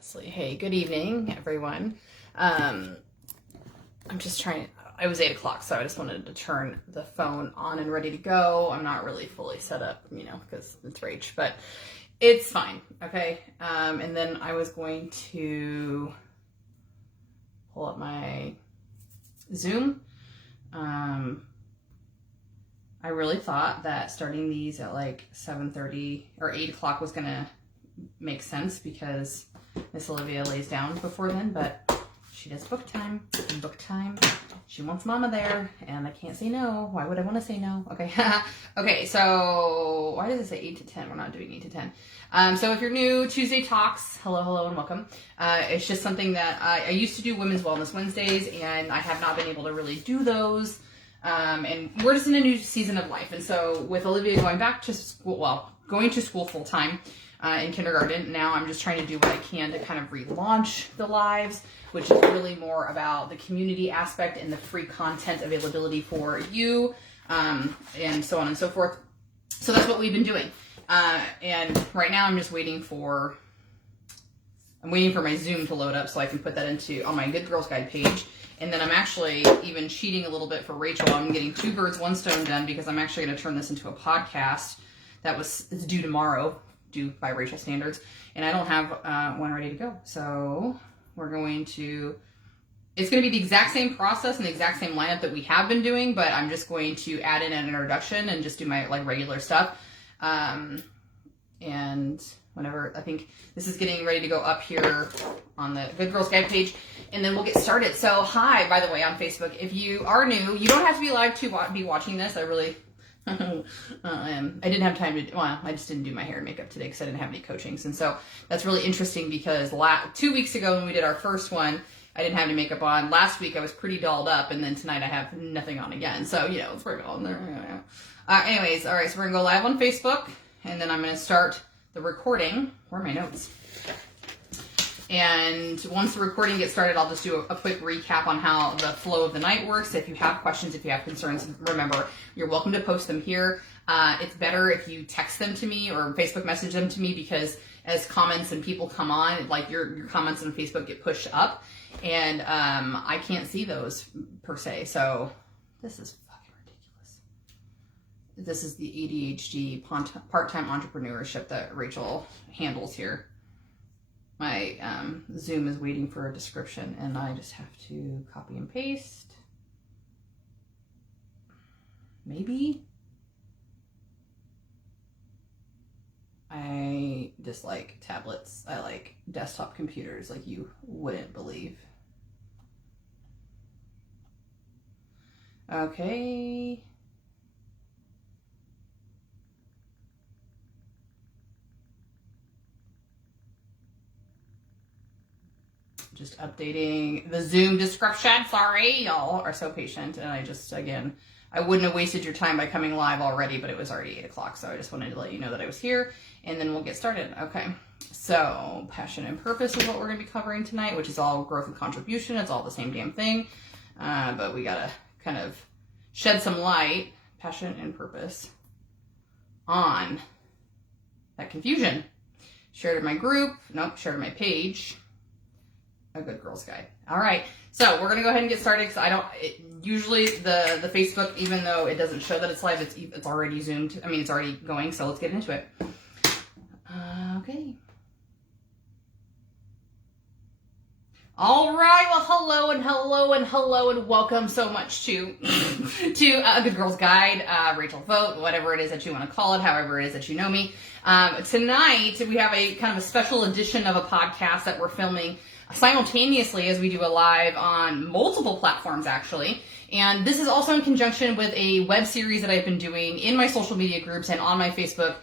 honestly. Hey, good evening, everyone. I'm just trying, it was 8 o'clock, so I just wanted to turn the phone on and ready to go. I'm not really fully set up, because it's Rach, but it's fine, okay? And then I was going to pull up my Zoom. I really thought that starting these at like 7:30 or 8 o'clock was gonna make sense because Miss Olivia lays down before then, but she does book time, and book time, she wants mama there, and I can't say no. Why would I want to say no? Okay. Okay, so why does it say 8 to 10? We're not doing 8 to 10. So if you're new, Tuesday Talks, hello, and welcome. It's just something that I used to do Women's Wellness Wednesdays, and I have not been able to really do those. And we're just in a new season of life. And so with Olivia going back to school, going to school full time in kindergarten, now I'm just trying to do what I can to kind of relaunch the lives, which is really more about the community aspect and the free content availability for you, and so on and so forth. So that's what we've been doing. And right now I'm just waiting for my Zoom to load up so I can put that on my Good Girls Guide page. And then I'm actually even cheating a little bit for Rachel. I'm getting 2 birds, 1 stone done because I'm actually going to turn this into a podcast it's due tomorrow, due by Rachel standards. And I don't have one ready to go. So it's going to be the exact same process and the exact same lineup that we have been doing, but I'm just going to add in an introduction and just do my regular stuff. And whenever, I think this is getting ready to go up here on the Good Girls Guide page, and then we'll get started. So hi, by the way, on Facebook. If you are new, you don't have to be live to be watching this. I really, I didn't have time to, I just didn't do my hair and makeup today because I didn't have any coachings. And so that's really interesting because 2 weeks ago when we did our first one, I didn't have any makeup on. Last week I was pretty dolled up, and then tonight I have nothing on again. So, let's work on there. Anyways, all right, so we're going to go live on Facebook, and then I'm going to start the recording. Where are my notes? And once the recording gets started, I'll just do a quick recap on how the flow of the night works. If you have questions, if you have concerns, remember, you're welcome to post them here. It's better if you text them to me or Facebook message them to me because as comments and people come on, your comments on Facebook get pushed up, and I can't see those per se. So this is fucking ridiculous. This is the ADHD part-time entrepreneurship that Rachel handles here. My Zoom is waiting for a description, and I just have to copy and paste. Maybe. I dislike tablets. I like desktop computers like you wouldn't believe. Okay. Just updating the Zoom description. Sorry, y'all are so patient. And I wouldn't have wasted your time by coming live already, but it was already 8 o'clock. So I just wanted to let you know that I was here, and then we'll get started. Okay. So passion and purpose is what we're going to be covering tonight, which is all growth and contribution. It's all the same damn thing. But we got to kind of shed some light, passion and purpose, on that confusion. Shared in my group. Nope. Shared in my page. A Good Girls Guide. All right, so we're gonna go ahead and get started because usually the Facebook, even though it doesn't show that it's live, it's already zoomed. It's already going. So let's get into it. Okay. All right. Well, hello and welcome so much to A Good Girls Guide, Rachel Vote, whatever it is that you want to call it, however it is that you know me. Tonight we have a kind of a special edition of a podcast that we're filming simultaneously as we do a live on multiple platforms, actually. And this is also in conjunction with a web series that I've been doing in my social media groups and on my Facebook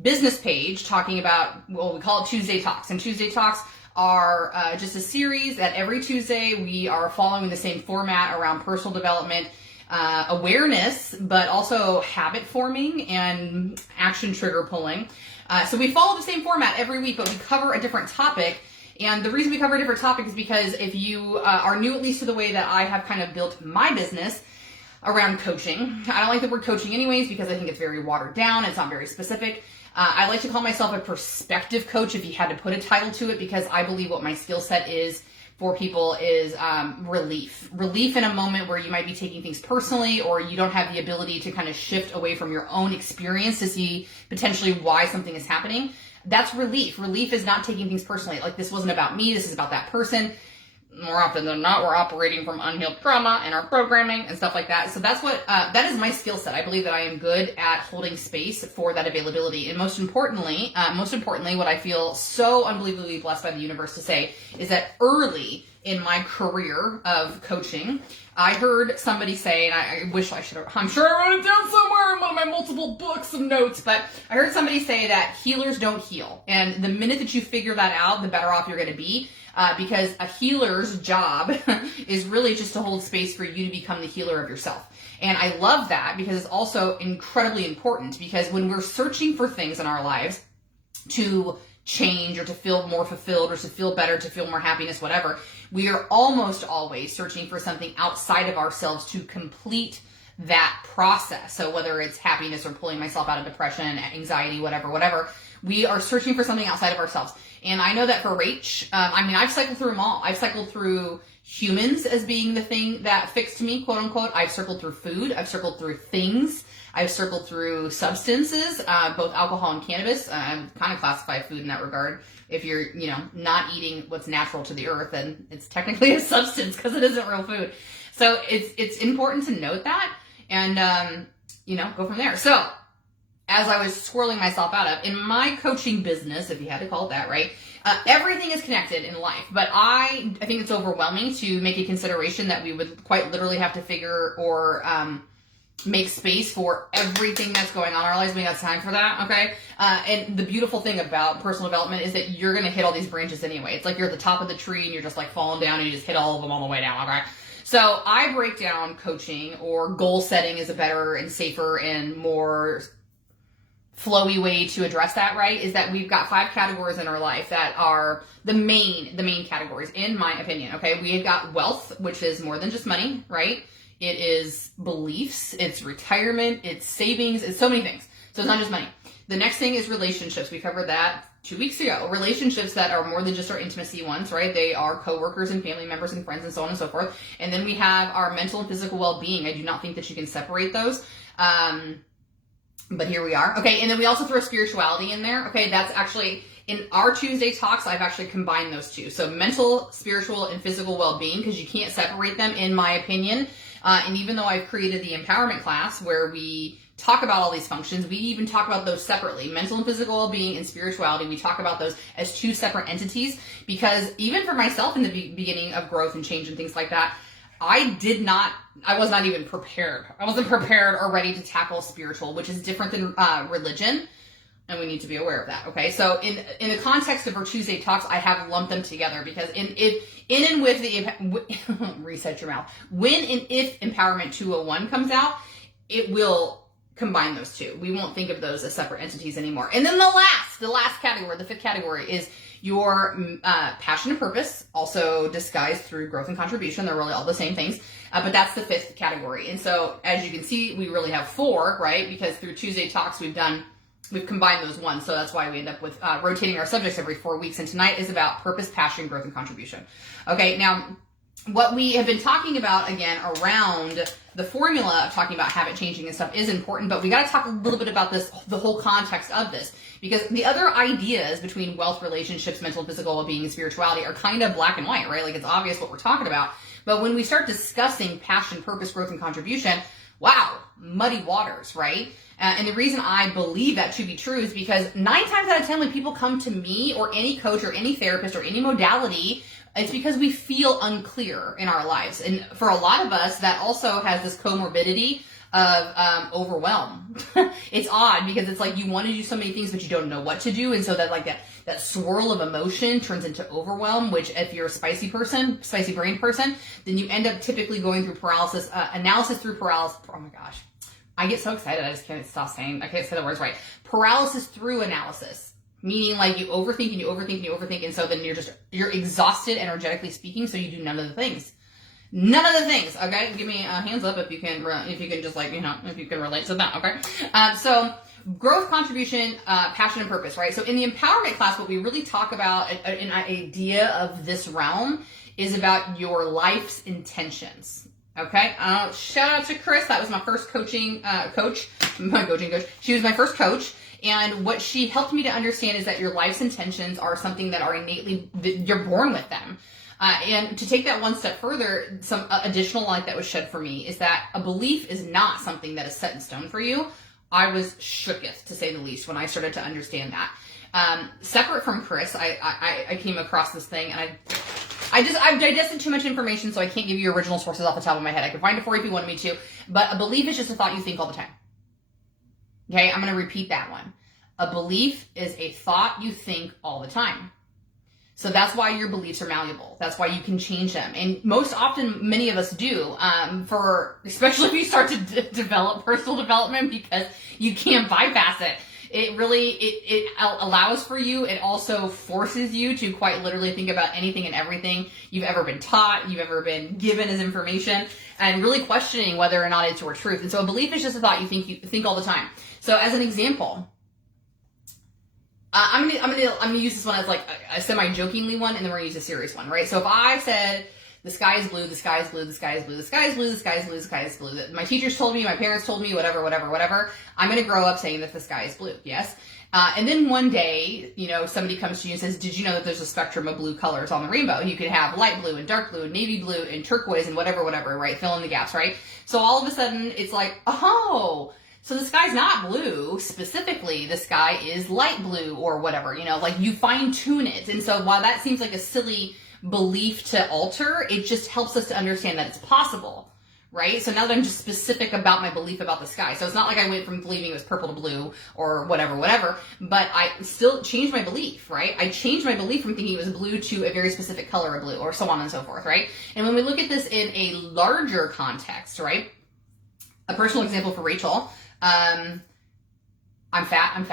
business page, talking about, we call it Tuesday Talks. And Tuesday Talks are just a series that every Tuesday we are following the same format around personal development, awareness, but also habit forming and action trigger pulling. So we follow the same format every week, but we cover a different topic. And the reason we cover a different topic is because if you are new, at least to the way that I have kind of built my business around coaching, I don't like the word coaching anyways because I think it's very watered down. It's not very specific. I like to call myself a perspective coach if you had to put a title to it, because I believe what my skill set is for people is relief. Relief in a moment where you might be taking things personally, or you don't have the ability to kind of shift away from your own experience to see potentially why something is happening. That's relief. Relief is not taking things personally. Like, this wasn't about me, this is about that person. More often than not, we're operating from unhealed trauma in our programming and stuff like that. So that's what, that is my skill set. I believe that I am good at holding space for that availability. And most importantly, what I feel so unbelievably blessed by the universe to say is that early in my career of coaching, I heard somebody say, and I wish I should have, I'm sure I wrote it down somewhere in one of my multiple books of notes, but I heard somebody say that healers don't heal. And the minute that you figure that out, the better off you're going to be. Because a healer's job is really just to hold space for you to become the healer of yourself. And I love that because it's also incredibly important, because when we're searching for things in our lives to change or to feel more fulfilled or to feel better, to feel more happiness, whatever, we are almost always searching for something outside of ourselves to complete that process. So whether it's happiness or pulling myself out of depression, anxiety, whatever, we are searching for something outside of ourselves. And I know that for Rach, I've cycled through them all. I've cycled through humans as being the thing that fixed me, quote unquote. I've circled through food. I've circled through things. I've circled through substances, both alcohol and cannabis. I kind of classify food in that regard. If you're, not eating what's natural to the earth, then it's technically a substance because it isn't real food. So it's important to note that and, go from there. So, as I was swirling myself out of, in my coaching business, if you had to call it that, right? Everything is connected in life, but I think it's overwhelming to make a consideration that we would quite literally have to figure or make space for everything that's going on in our lives. We got time for that, okay? And the beautiful thing about personal development is that you're going to hit all these branches anyway. It's like you're at the top of the tree and you're just like falling down and you just hit all of them on the way down, okay? So I break down coaching, or goal setting is a better and safer and more flowy way to address that, right? Is that we've got 5 categories in our life that are the main categories, in my opinion, okay? We've got wealth, which is more than just money, right? It is beliefs, it's retirement, it's savings, it's so many things. So it's not just money. The next thing is relationships. We covered that 2 weeks ago. Relationships that are more than just our intimacy ones, right? They are coworkers and family members and friends and so on and so forth. And then we have our mental and physical well-being. I do not think that you can separate those. But here we are. Okay, and then we also throw spirituality in there. Okay, that's actually, in our Tuesday talks, I've actually combined those two. So mental, spiritual, and physical well-being, because you can't separate them, in my opinion. And even though I've created the empowerment class where we talk about all these functions, we even talk about those separately. Mental and physical well-being and spirituality, we talk about those as 2 separate entities, because even for myself in the beginning of growth and change and things like that, I was not even prepared. I wasn't prepared or ready to tackle spiritual, which is different than religion. And we need to be aware of that. Okay. So in the context of our Tuesday talks, I have lumped them together because in and with the, reset your mouth. When and if Empowerment 201 comes out, it will combine those two. We won't think of those as separate entities anymore. And then the last category, the 5th category, is your passion and purpose, also disguised through growth and contribution. They're really all the same things, but that's the 5th category. And so, as you can see, we really have 4, right? Because through Tuesday Talks, we've combined those ones. So that's why we end up with rotating our subjects every 4 weeks. And tonight is about purpose, passion, growth, and contribution. Okay, now, what we have been talking about, again, around the formula of talking about habit changing and stuff is important, but we got to talk a little bit about this, the whole context of this, because the other ideas between wealth, relationships, mental and physical well-being, and spirituality are kind of black and white, right? Like, it's obvious what we're talking about. But when we start discussing passion, purpose, growth, and contribution, wow, muddy waters, right? And the reason I believe that to be true is because 9 times out of 10 when people come to me or any coach or any therapist or any modality, it's because we feel unclear in our lives. And for a lot of us, that also has this comorbidity of overwhelm. It's odd because it's like you want to do so many things, but you don't know what to do. And so that swirl of emotion turns into overwhelm, which if you're a spicy brain person, then you end up typically going through analysis through paralysis. Oh my gosh. I get so excited. I just can't stop saying, I can't say the words right. Paralysis through analysis. Meaning like you overthink and you overthink and you overthink, and so then you're exhausted energetically speaking, so you do none of the things. None of the things, okay? Give me a hands up if you can just if you can relate to that, okay? So growth, contribution, passion, and purpose, right? So in the empowerment class, what we really talk about, an idea of this realm, is about your life's intentions. Okay? Shout out to Chris. That was my first coaching coach. She was my first coach. And what she helped me to understand is that your life's intentions are something that are innately, you're born with them. And to take that one step further, some additional light that was shed for me is that a belief is not something that is set in stone for you. I was shooketh, to say the least, when I started to understand that. Separate from Chris, I came across this thing, and I've digested too much information, so I can't give you original sources off the top of my head. I could find it for you if you wanted me to, but a belief is just a thought you think all the time. Okay, I'm going to repeat that one. A belief is a thought you think all the time. So that's why your beliefs are malleable. That's why you can change them. And most often, many of us do, especially if you start to develop personal development, because you can't bypass it. It really, it allows for you. It also forces you to quite literally think about anything and everything you've ever been taught, you've ever been given as information, and really questioning whether or not it's your truth. And so a belief is just a thought you think all the time. So as an example, I'm gonna use this one as like a semi-jokingly one, and then we're gonna use a serious one, right? So if I said the sky is blue, the sky is blue, the sky is blue, the sky is blue, the sky is blue, the sky is blue, my teachers told me, my parents told me, whatever, I'm gonna grow up saying that the sky is blue, yes? And then one day, somebody comes to you and says, did you know that there's a spectrum of blue colors on the rainbow? And you could have light blue and dark blue and navy blue and turquoise and whatever, right? Fill in the gaps, right? So all of a sudden it's like, oh, so the sky's not blue specifically, the sky is light blue or whatever, like you fine tune it. And so while that seems like a silly belief to alter, it just helps us to understand that it's possible, right? So now that I'm just specific about my belief about the sky. So it's not like I went from believing it was purple to blue or whatever, but I still changed my belief, right? I changed my belief from thinking it was blue to a very specific color of blue or so on and so forth, right? And when we look at this in a larger context, right? A personal example for Rachel, I'm fat. And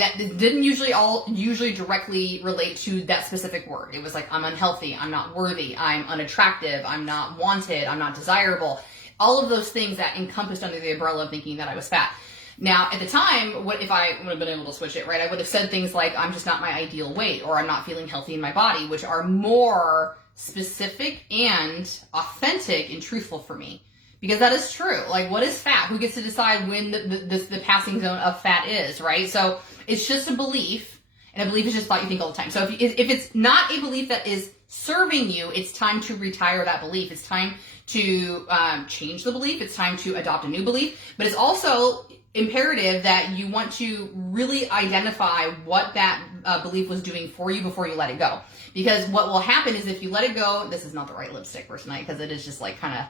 that didn't usually directly relate to that specific word. It was like, I'm unhealthy, I'm not worthy, I'm unattractive, I'm not wanted, I'm not desirable. All of those things that encompassed under the umbrella of thinking that I was fat. Now, at the time, what if I would have been able to switch it, right? I would have said things like, I'm just not my ideal weight, or I'm not feeling healthy in my body, which are more specific and authentic and truthful for me. Because that is true. Like, what is fat? Who gets to decide when the passing zone of fat is, right? So it's just a belief, and a belief is just a thought you think all the time. So if it's not a belief that is serving you, it's time to retire that belief. It's time to change the belief. It's time to adopt a new belief. But it's also imperative that you want to really identify what that belief was doing for you before you let it go. Because what will happen is if you let it go, this is not the right lipstick for tonight because it is just like kind of,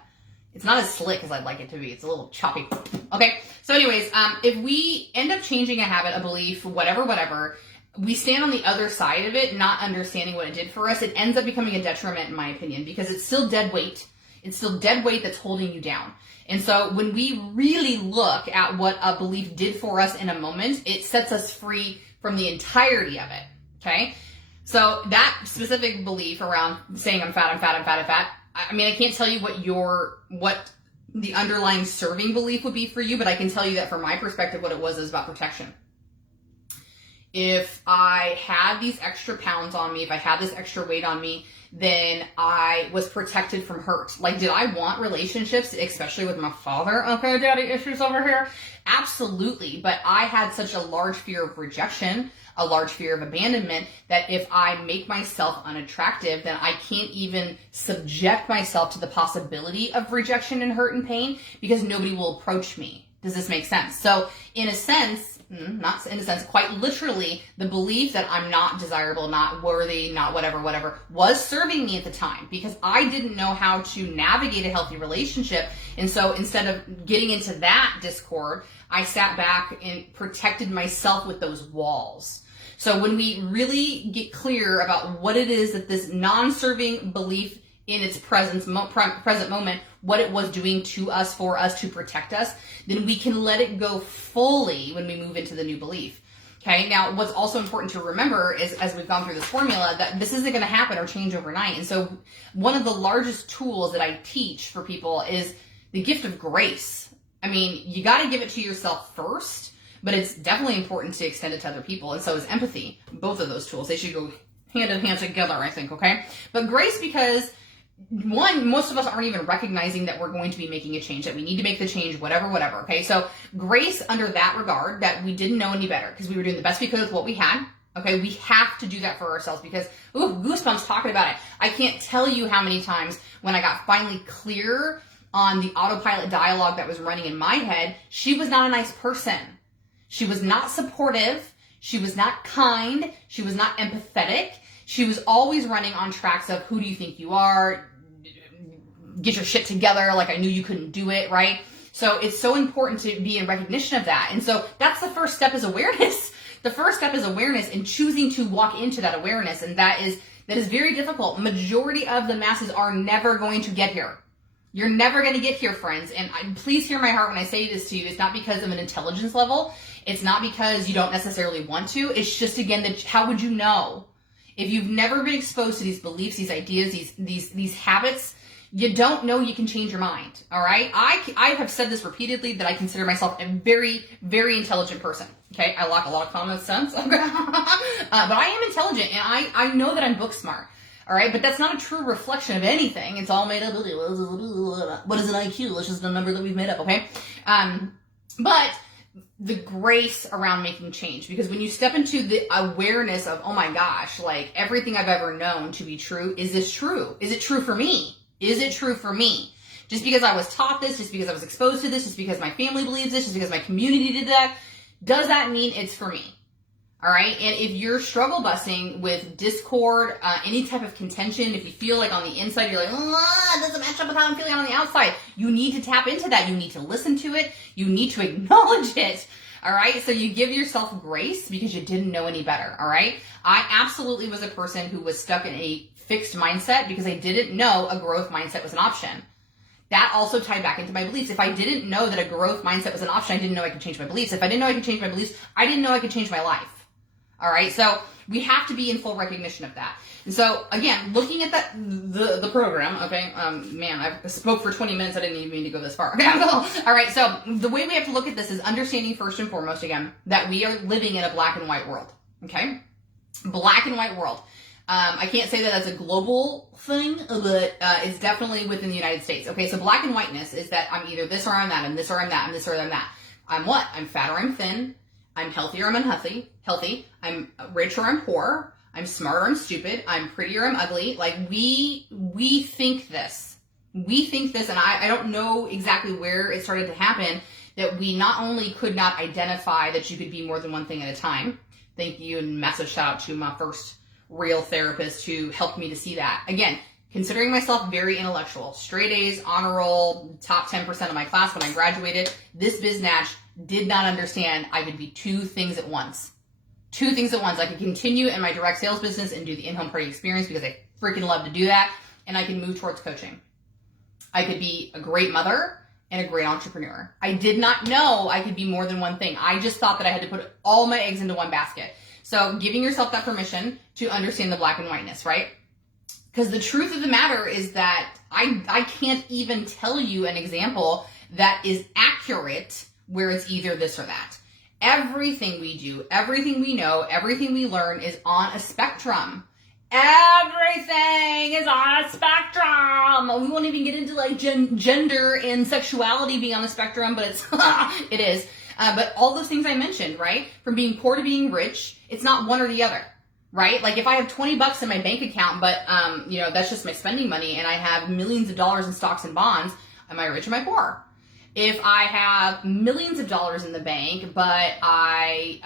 it's not as slick as I'd like it to be. It's a little choppy. Okay. So anyways, if we end up changing a habit, a belief, whatever, we stand on the other side of it, not understanding what it did for us. It ends up becoming a detriment, in my opinion, because it's still dead weight. It's still dead weight that's holding you down. And so when we really look at what a belief did for us in a moment, it sets us free from the entirety of it. Okay. So that specific belief around saying I'm fat, I mean, I can't tell you what the underlying serving belief would be for you, but I can tell you that from my perspective, what it was is about protection. If I had these extra pounds on me, if I had this extra weight on me, then I was protected from hurt. Like, did I want relationships, especially with my father? Okay, daddy issues over here. Absolutely. But I had such a large fear of rejection, a large fear of abandonment, that if I make myself unattractive, then I can't even subject myself to the possibility of rejection and hurt and pain because nobody will approach me. Does this make sense? So in a sense, not in a sense, quite literally, the belief that I'm not desirable, not worthy, not whatever, was serving me at the time because I didn't know how to navigate a healthy relationship. And so instead of getting into that discord, I sat back and protected myself with those walls. So when we really get clear about what it is that this non-serving belief in its present moment, what it was doing to us, for us, to protect us, then we can let it go fully when we move into the new belief. Okay, now what's also important to remember is, as we've gone through this formula, that this isn't going to happen or change overnight. And so one of the largest tools that I teach for people is the gift of grace. I mean, you got to give it to yourself first, but it's definitely important to extend it to other people. And so is empathy. Both of those tools, they should go hand in hand together, I think, okay? But grace, because one, most of us aren't even recognizing that we're going to be making a change, that we need to make the change, whatever, okay? So grace under that regard, that we didn't know any better because we were doing the best we could with what we had, okay? We have to do that for ourselves because, ooh, goosebumps talking about it. I can't tell you how many times when I got finally clear on the autopilot dialogue that was running in my head, she was not a nice person. She was not supportive. She was not kind. She was not empathetic. She was always running on tracks of, who do you think you are? Get your shit together. Like, I knew you couldn't do it, right? So it's so important to be in recognition of that. And so that's the first step, is awareness. The first step is awareness and choosing to walk into that awareness. And that is very difficult. Majority of the masses are never going to get here. You're never going to get here, friends. And please hear my heart when I say this to you. It's not because of an intelligence level. It's not because you don't necessarily want to. It's just, again, that how would you know? If you've never been exposed to these beliefs, these ideas, these habits, you don't know you can change your mind. All right. I have said this repeatedly, that I consider myself a very, very intelligent person. Okay. I lack a lot of common sense. Okay. But I am intelligent, and I know that I'm book smart. All right. But that's not a true reflection of anything. It's all made up. What is an IQ? It's just a number that we've made up. Okay. But the grace around making change, because when you step into the awareness of, oh my gosh, like, everything I've ever known to be true, is this true? Is it true for me? Is it true for me? Just because I was taught this, just because I was exposed to this, just because my family believes this, just because my community did that, does that mean it's for me? All right. And if you're struggle busting with discord, any type of contention, if you feel like on the inside, you're like, oh, it doesn't match up with how I'm feeling on the outside, you need to tap into that. You need to listen to it. You need to acknowledge it. All right. So you give yourself grace because you didn't know any better. All right. I absolutely was a person who was stuck in a fixed mindset because I didn't know a growth mindset was an option. That also tied back into my beliefs. If I didn't know that a growth mindset was an option, I didn't know I could change my beliefs. If I didn't know I could change my beliefs, I didn't know I could change my life. All right. So we have to be in full recognition of that. And so again, looking at that, the program, okay, man, I spoke for 20 minutes. I didn't even mean to go this far. Okay, all right. So the way we have to look at this is understanding, first and foremost, again, that we are living in a black and white world. Okay. Black and white world. I can't say that that's a global thing, but it's definitely within the United States. Okay, so black and whiteness is that I'm either this or I'm that, I'm this or I'm that, I'm this or I'm that. I'm what? I'm fat or I'm thin. I'm healthy or I'm unhealthy. I'm rich or I'm poor. I'm smart or I'm stupid. I'm pretty or I'm ugly. Like, we think this. We think this, and I don't know exactly where it started to happen, that we not only could not identify that you could be more than one thing at a time. Thank you, and massive shout out to my first real therapist who helped me to see that. Again, considering myself very intellectual, straight A's, honor roll, top 10% of my class when I graduated, this biznatch did not understand I could be two things at once. Two things at once. I could continue in my direct sales business and do the in-home party experience because I freaking love to do that, and I can move towards coaching. I could be a great mother and a great entrepreneur. I did not know I could be more than one thing. I just thought that I had to put all my eggs into one basket. So giving yourself that permission to understand the black and whiteness, right? Because the truth of the matter is that I can't even tell you an example that is accurate where it's either this or that. Everything we do, everything we know, everything we learn is on a spectrum. Everything is on a spectrum. We won't even get into like gender and sexuality being on the spectrum, but it's it is. But all those things I mentioned, right? From being poor to being rich, it's not one or the other, right? Like if I have $20 in my bank account, but that's just my spending money, and I have millions of dollars in stocks and bonds, am I rich or am I poor? If I have millions of dollars in the bank, but I've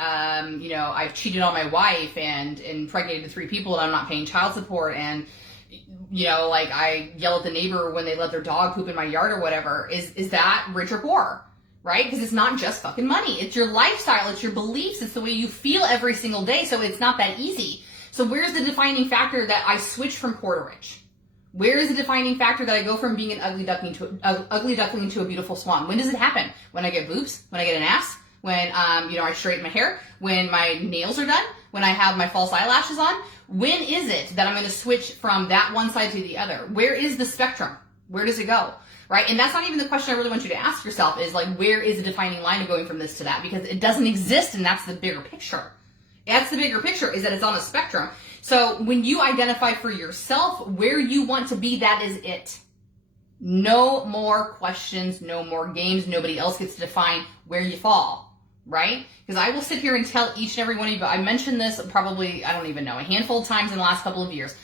cheated on my wife and impregnated 3 people and I'm not paying child support, and I yell at the neighbor when they let their dog poop in my yard or whatever, is that rich or poor? Right? Because it's not just fucking money. It's your lifestyle. It's your beliefs. It's the way you feel every single day. So it's not that easy. So where's the defining factor that I switch from poor to rich? Where is the defining factor that I go from being an ugly duckling to a beautiful swan? When does it happen? When I get boobs? When I get an ass? When I straighten my hair? When my nails are done? When I have my false eyelashes on? When is it that I'm going to switch from that one side to the other? Where is the spectrum? Where does it go? Right? And that's not even the question I really want you to ask yourself is like, where is the defining line of going from this to that? Because it doesn't exist, and that's the bigger picture. That's the bigger picture, is that it's on a spectrum. So when you identify for yourself where you want to be, that is it. No more questions, no more games. Nobody else gets to define where you fall, right? Because I will sit here and tell each and every one of you, but I mentioned this probably, I don't even know, a handful of times in the last couple of years.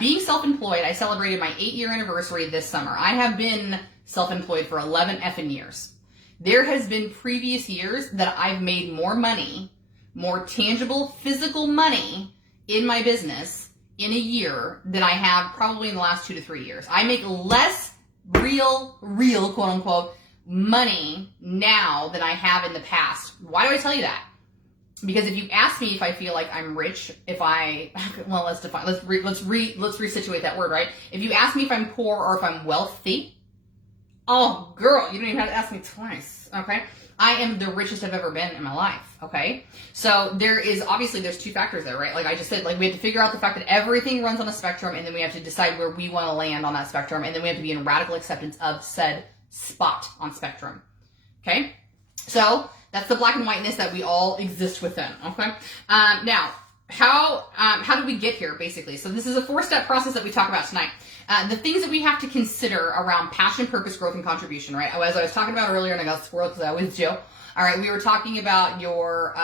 Being self-employed, I celebrated my 8-year anniversary this summer. I have been self-employed for 11 effing years. There has been previous years that I've made more money, more tangible, physical money in my business in a year than I have probably in the last 2 to 3 years. I make less real, quote unquote, money now than I have in the past. Why do I tell you that? Because if you ask me if I feel like I'm rich, well, let's resituate that word, right? If you ask me if I'm poor or if I'm wealthy, oh girl, you don't even have to ask me twice, okay? I am the richest I've ever been in my life, okay? So there's 2 factors there, right? Like I just said, like we have to figure out the fact that everything runs on a spectrum, and then we have to decide where we want to land on that spectrum, and then we have to be in radical acceptance of said spot on spectrum, okay? So that's the black and whiteness that we all exist within, okay? Now, how do we get here, basically? So this is a 4-step process that we talk about tonight. The things that we have to consider around passion, purpose, growth, and contribution, right? As I was talking about earlier, and I got squirreled because I always do. All right, we were talking about your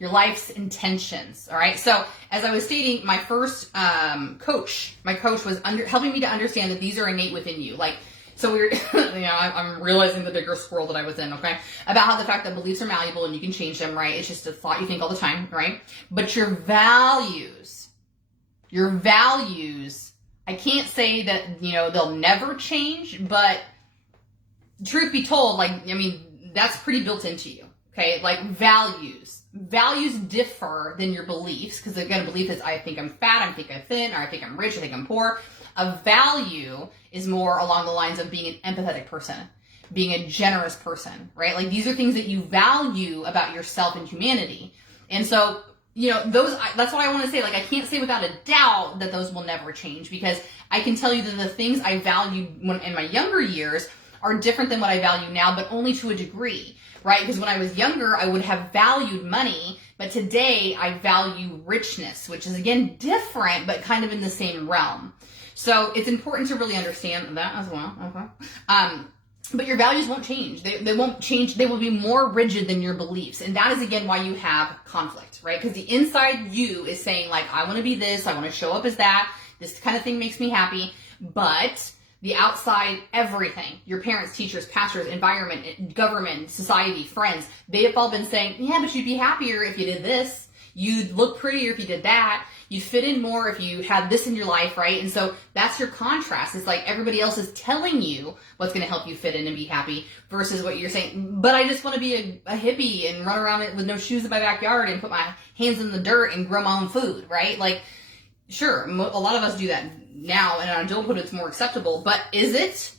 life's intentions, all right? So as I was stating, my first coach was helping me to understand that these are innate within you. Like, so we were, I'm realizing the bigger squirrel that I was in, okay? About how the fact that beliefs are malleable and you can change them, right? It's just a thought you think all the time, right? But your values, I can't say that, they'll never change, but truth be told, that's pretty built into you, okay? Like values differ than your beliefs, because again, a belief is I think I'm fat, I think I'm thin, or I think I'm rich, I think I'm poor. A value is more along the lines of being an empathetic person, being a generous person, right? Like these are things that you value about yourself and humanity. And so, that's what I want to say. Like I can't say without a doubt that those will never change, because I can tell you that the things I valued in my younger years are different than what I value now, but only to a degree, right? Because when I was younger, I would have valued money, but today I value richness, which is again different, but kind of in the same realm. So it's important to really understand that as well, okay? But your values won't change. They won't change. They will be more rigid than your beliefs. And that is, again, why you have conflict, right? Because the inside you is saying, like, I want to be this. I want to show up as that. This kind of thing makes me happy. But the outside, everything, your parents, teachers, pastors, environment, government, society, friends, they have all been saying, yeah, but you'd be happier if you did this. You'd look prettier if you did that. You'd fit in more if you had this in your life, right? And so that's your contrast. It's like everybody else is telling you what's going to help you fit in and be happy versus what you're saying, but I just want to be a hippie and run around with no shoes in my backyard and put my hands in the dirt and grow my own food, right? Like, sure, a lot of us do that now, and in adulthood it's more acceptable, but is it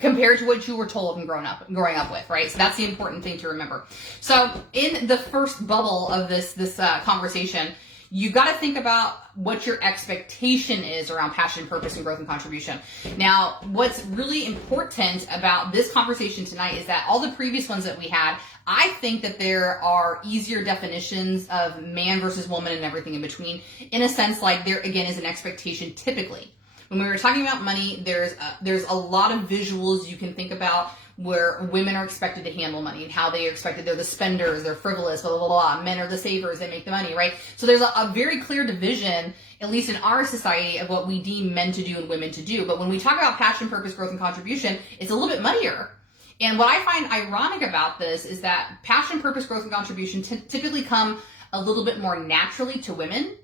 compared to what you were told and growing up with, right? So that's the important thing to remember. So in the first bubble of this conversation, you got to think about what your expectation is around passion, purpose, and growth and contribution. Now, what's really important about this conversation tonight is that all the previous ones that we had, I think that there are easier definitions of man versus woman and everything in between. In a sense, like there again is an expectation typically. When we were talking about money, there's a lot of visuals you can think about where women are expected to handle money and how they are expected. They're the spenders, they're frivolous, blah, blah, blah, blah. Men are the savers, they make the money, right? So there's a very clear division, at least in our society, of what we deem men to do and women to do. But when we talk about passion, purpose, growth, and contribution, it's a little bit muddier. And what I find ironic about this is that passion, purpose, growth, and contribution typically come a little bit more naturally to women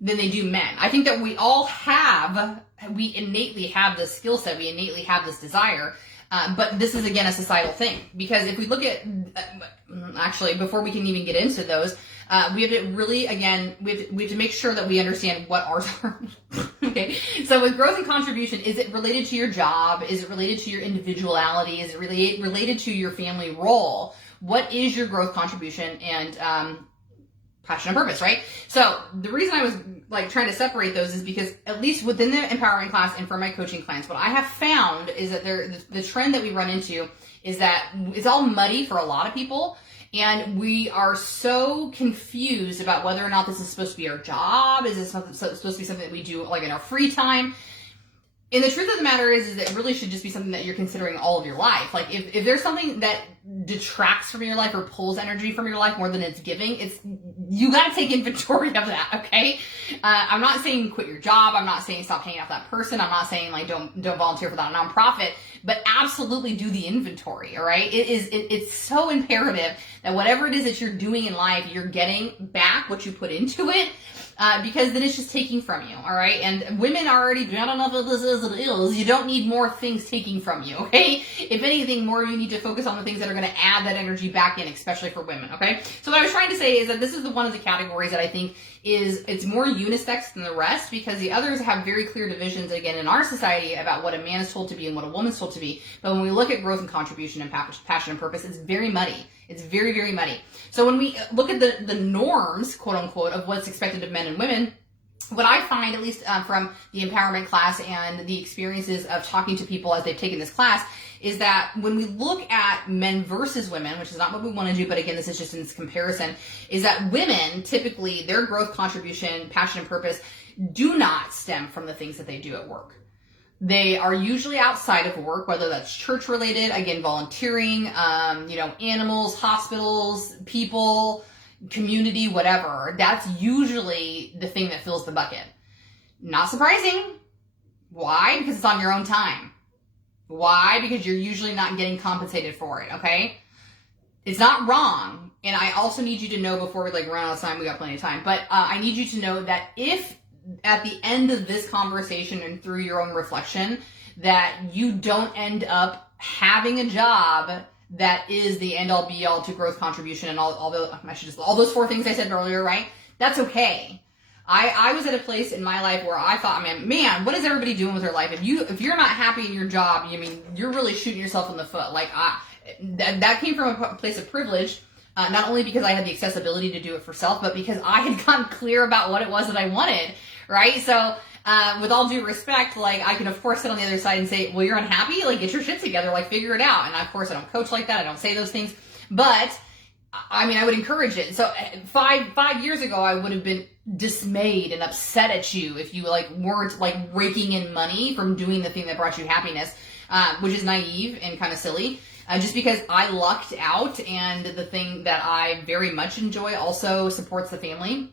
than they do men. I think that we innately have this skill set, we innately have this desire. But this is, again, a societal thing. Because if we look at, actually, before we can even get into those, we have to really, again, we have to make sure that we understand what ours are. Okay. So with growth and contribution, is it related to your job? Is it related to your individuality? Is it related to your family role? What is your growth, contribution, and passion and purpose, right? So the reason I was like trying to separate those is because at least within the empowerment class and for my coaching clients, what I have found is that the trend that we run into is that it's all muddy for a lot of people. And we are so confused about whether or not this is supposed to be our job. Is this supposed to be something that we do like in our free time? And the truth of the matter is that it really should just be something that you're considering all of your life. Like if there's something that detracts from your life or pulls energy from your life more than it's giving, you got to take inventory of that. Okay. I'm not saying quit your job. I'm not saying stop hanging out with that person. I'm not saying like don't volunteer for that nonprofit, but absolutely do the inventory. All right. It's so imperative that whatever it is that you're doing in life, you're getting back what you put into it. Because then it's just taking from you, all right? And women are already, I don't know if this is what it is, you don't need more things taking from you, okay? If anything, more you need to focus on the things that are going to add that energy back in, especially for women, okay? So what I was trying to say is that this is one of the categories that I think it's more unisex than the rest, because the others have very clear divisions, again, in our society about what a man is told to be and what a woman's told to be. But when we look at growth and contribution and passion and purpose, it's very muddy. It's very, very muddy. So when we look at the norms, quote unquote, of what's expected of men and women, what I find, at least from the empowerment class and the experiences of talking to people as they've taken this class, is that when we look at men versus women, which is not what we want to do, but again, this is just in this comparison, is that women, typically, their growth, contribution, passion, and purpose do not stem from the things that they do at work. They are usually outside of work, whether that's church related, again, volunteering, animals, hospitals, people, community, whatever. That's usually the thing that fills the bucket. Not surprising. Why? Because it's on your own time. Why? Because you're usually not getting compensated for it, okay? It's not wrong. And I also need you to know before we run out of time, we got plenty of time, but I need you to know that if at the end of this conversation and through your own reflection, that you don't end up having a job that is the end all be all to growth, contribution, and all those four things I said earlier, right? That's okay. I was at a place in my life where I thought, man, what is everybody doing with their life? If you're not happy in your job, you're really shooting yourself in the foot. That came from a place of privilege. Not only because I had the accessibility to do it for self, but because I had gotten clear about what it was that I wanted, right? So, with all due respect, I can of course sit on the other side and say, well, you're unhappy? Get your shit together, figure it out. And of course I don't coach like that, I don't say those things, but, I would encourage it. So, 5 years ago, I would have been dismayed and upset at you if you, weren't, raking in money from doing the thing that brought you happiness, which is naive and kind of silly. Just because I lucked out and the thing that I very much enjoy also supports the family,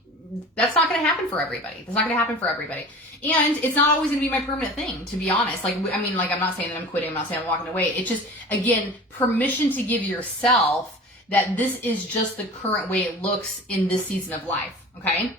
that's not going to happen for everybody. That's not going to happen for everybody. And it's not always going to be my permanent thing, to be honest. I'm not saying that I'm quitting. I'm not saying I'm walking away. It's just, again, permission to give yourself that this is just the current way it looks in this season of life. Okay?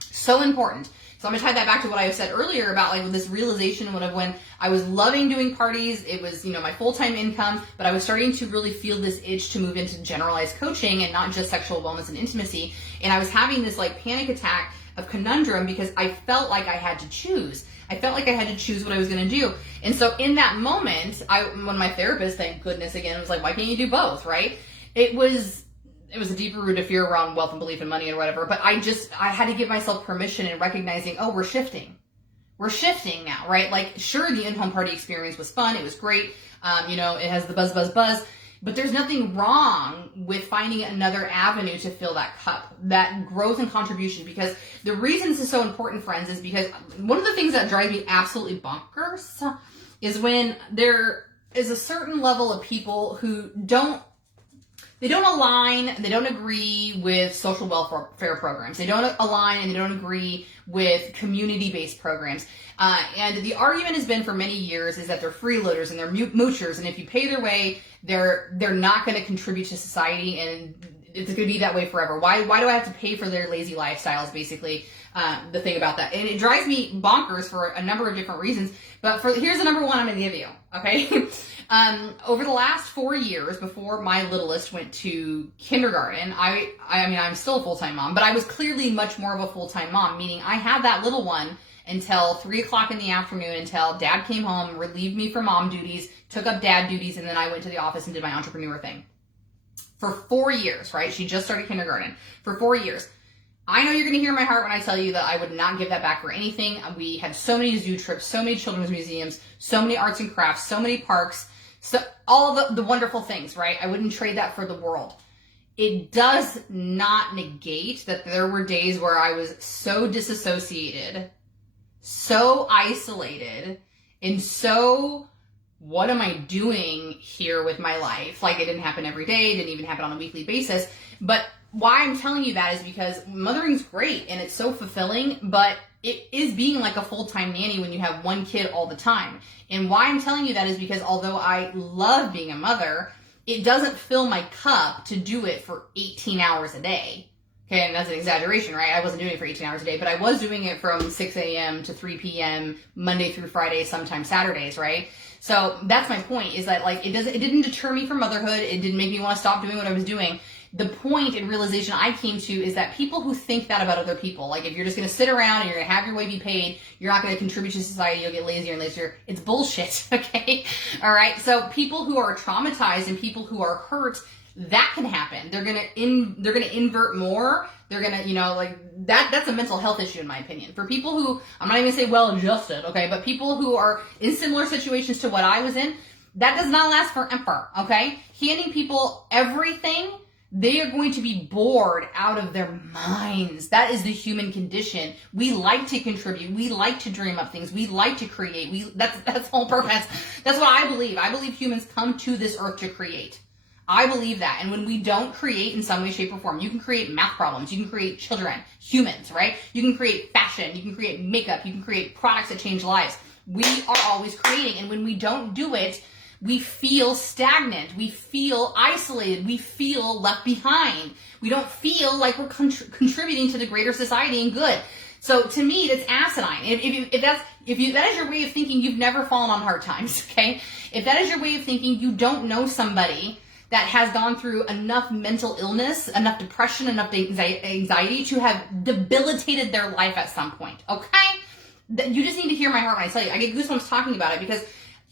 So important. So I'm going to tie that back to what I said earlier about this realization of when I was loving doing parties. It was, my full-time income, but I was starting to really feel this itch to move into generalized coaching and not just sexual wellness and intimacy. And I was having this panic attack of conundrum because I felt like I had to choose. I felt like I had to choose what I was going to do. And so in that moment, when my therapist, thank goodness again, was like, why can't you do both, right? It was a deeper root of fear around wealth and belief in money and whatever, but I had to give myself permission and recognizing, oh, we're shifting. We're shifting now, right? Sure, the in-home party experience was fun. It was great. It has the buzz, but there's nothing wrong with finding another avenue to fill that cup, that growth and contribution, because the reason this is so important, friends, is because one of the things that drives me absolutely bonkers is when there is a certain level of people who don't align, they don't agree with social welfare programs. They don't align and they don't agree with community-based programs. And the argument has been for many years is that they're freeloaders and they're moochers, and if you pay their way, they're not going to contribute to society, and it's going to be that way forever. Why do I have to pay for their lazy lifestyles, basically, the thing about that. And it drives me bonkers for a number of different reasons, but here's the number one I'm going to give you, okay? Over the last 4 years, before my littlest went to kindergarten, I'm still a full-time mom, but I was clearly much more of a full-time mom, meaning I had that little one until 3 o'clock in the afternoon, until dad came home, relieved me from mom duties, took up dad duties, and then I went to the office and did my entrepreneur thing. For 4 years, right? She just started kindergarten. For 4 years. I know you're going to hear my heart when I tell you that I would not give that back for anything. We had so many zoo trips, so many children's museums, so many arts and crafts, so many parks, so all the wonderful things, right? I wouldn't trade that for the world. It does not negate that there were days where I was so disassociated, so isolated, and so, what am I doing here with my life? Like, it didn't happen every day, it didn't even happen on a weekly basis, but why I'm telling you that is because mothering's great and it's so fulfilling, but it is being like a full-time nanny when you have one kid all the time. And why I'm telling you that is because although I love being a mother, it doesn't fill my cup to do it for 18 hours a day. Okay, and that's an exaggeration, right? I wasn't doing it for 18 hours a day, but I was doing it from 6 a.m. to 3 p.m., Monday through Friday, sometimes Saturdays, right? So that's my point, is that like it didn't deter me from motherhood. It didn't make me want to stop doing what I was doing. The point and realization I came to is that people who think that about other people, like if you're just going to sit around and you're going to have your way be paid, you're not going to contribute to society, you'll get lazier and lazier. It's bullshit, okay? All right? So people who are traumatized and people who are hurt, that can happen. They're going to invert more. They're going to, like that's a mental health issue in my opinion. For people who, I'm not even going to say well-adjusted, okay? But people who are in similar situations to what I was in, that does not last forever, okay? Handing people everything, they are going to be bored out of their minds. That is the human condition. We like to contribute. We like to dream up things. We like to create. That's the whole purpose. That's what I believe. I believe humans come to this earth to create. I believe that. And when we don't create in some way, shape, or form, you can create math problems. You can create children, humans, right? You can create fashion. You can create makeup. You can create products that change lives. We are always creating. And when we don't do it, we feel stagnant. We feel isolated. We feel left behind. We don't feel like we're contributing to the greater society and good. So to me, that's asinine. If that is your way of thinking, you've never fallen on hard times, okay? If that is your way of thinking, you don't know somebody that has gone through enough mental illness, enough depression, enough anxiety to have debilitated their life at some point, okay? You just need to hear my heart when I tell you. I get goosebumps talking about it because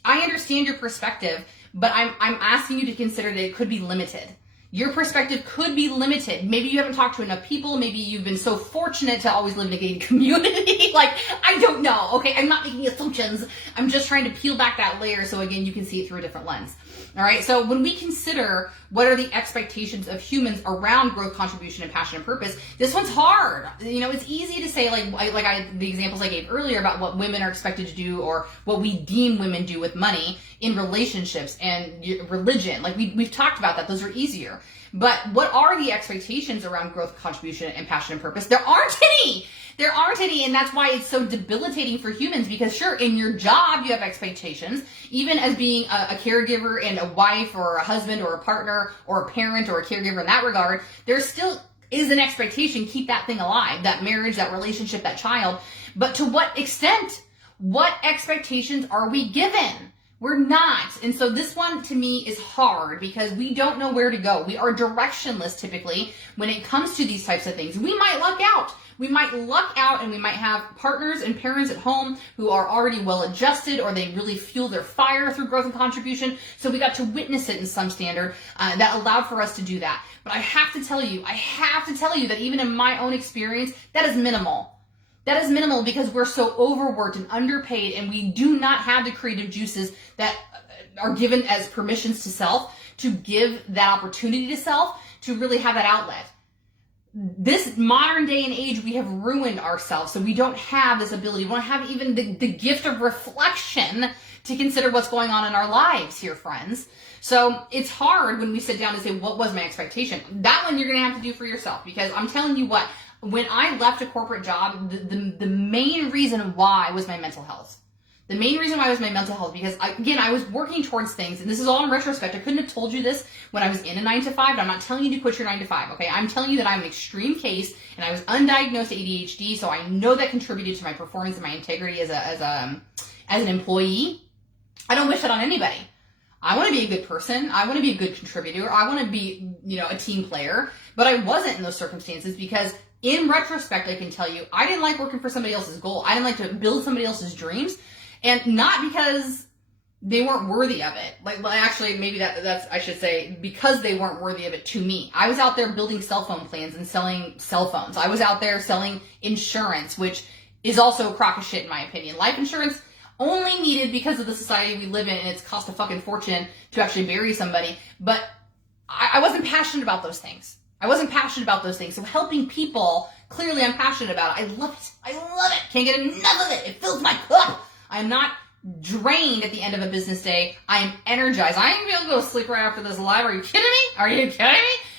I understand your perspective, but I'm asking you to consider that it could be limited. Your perspective could be limited. Maybe you haven't talked to enough people. Maybe you've been so fortunate to always live in a gated community. Like, I don't know. Okay, I'm not making assumptions. I'm just trying to peel back that layer so, again, you can see it through a different lens. All right, so when we consider what are the expectations of humans around growth, contribution, and passion and purpose, this one's hard. It's easy to say, the examples I gave earlier about what women are expected to do or what we deem women do with money in relationships and religion. Like, we've talked about that. Those are easier. But what are the expectations around growth, contribution, and passion and purpose? There aren't any. There aren't any, and that's why it's so debilitating for humans, because sure, in your job, you have expectations. Even as being a caregiver and a wife or a husband or a partner or a parent or a caregiver in that regard, there still is an expectation. Keep that thing alive, that marriage, that relationship, that child. But to what extent? What expectations are we given? We're not. And so this one to me is hard because we don't know where to go. We are directionless typically when it comes to these types of things. We might luck out. We might luck out and we might have partners and parents at home who are already well adjusted or they really fuel their fire through growth and contribution. So we got to witness it in some standard that allowed for us to do that. But I have to tell you that even in my own experience, that is minimal. That is minimal because we're so overworked and underpaid and we do not have the creative juices that are given as permissions to self to give that opportunity to self to really have that outlet. This modern day and age, we have ruined ourselves. So we don't have this ability. We don't have even the gift of reflection to consider what's going on in our lives here, friends. So it's hard when we sit down and say, what was my expectation? That one you're going to have to do for yourself because I'm telling you what, when I left a corporate job, the main reason why was my mental health. The main reason why was my mental health because, I was working towards things, and this is all in retrospect. I couldn't have told you this when I was in a 9-to-5, but I'm not telling you to quit your 9-to-5, okay? I'm telling you that I'm an extreme case, and I was undiagnosed ADHD, so I know that contributed to my performance and my integrity as an employee. I don't wish that on anybody. I want to be a good person. I want to be a good contributor. I want to be, a team player, but I wasn't in those circumstances because in retrospect, I can tell you, I didn't like working for somebody else's goal. I didn't like to build somebody else's dreams. And not because they weren't worthy of it. Like, well, actually, maybe that's, I should say, because they weren't worthy of it to me. I was out there building cell phone plans and selling cell phones. I was out there selling insurance, which is also a crock of shit in my opinion. Life insurance only needed because of the society we live in, and it's cost a fucking fortune to actually bury somebody. But I wasn't passionate about those things. So helping people, clearly I'm passionate about it. I love it. Can't get enough of it. It fills my cup. I'm not drained at the end of a business day. I am energized. I ain't gonna be able to go to sleep right after this live. Are you kidding me?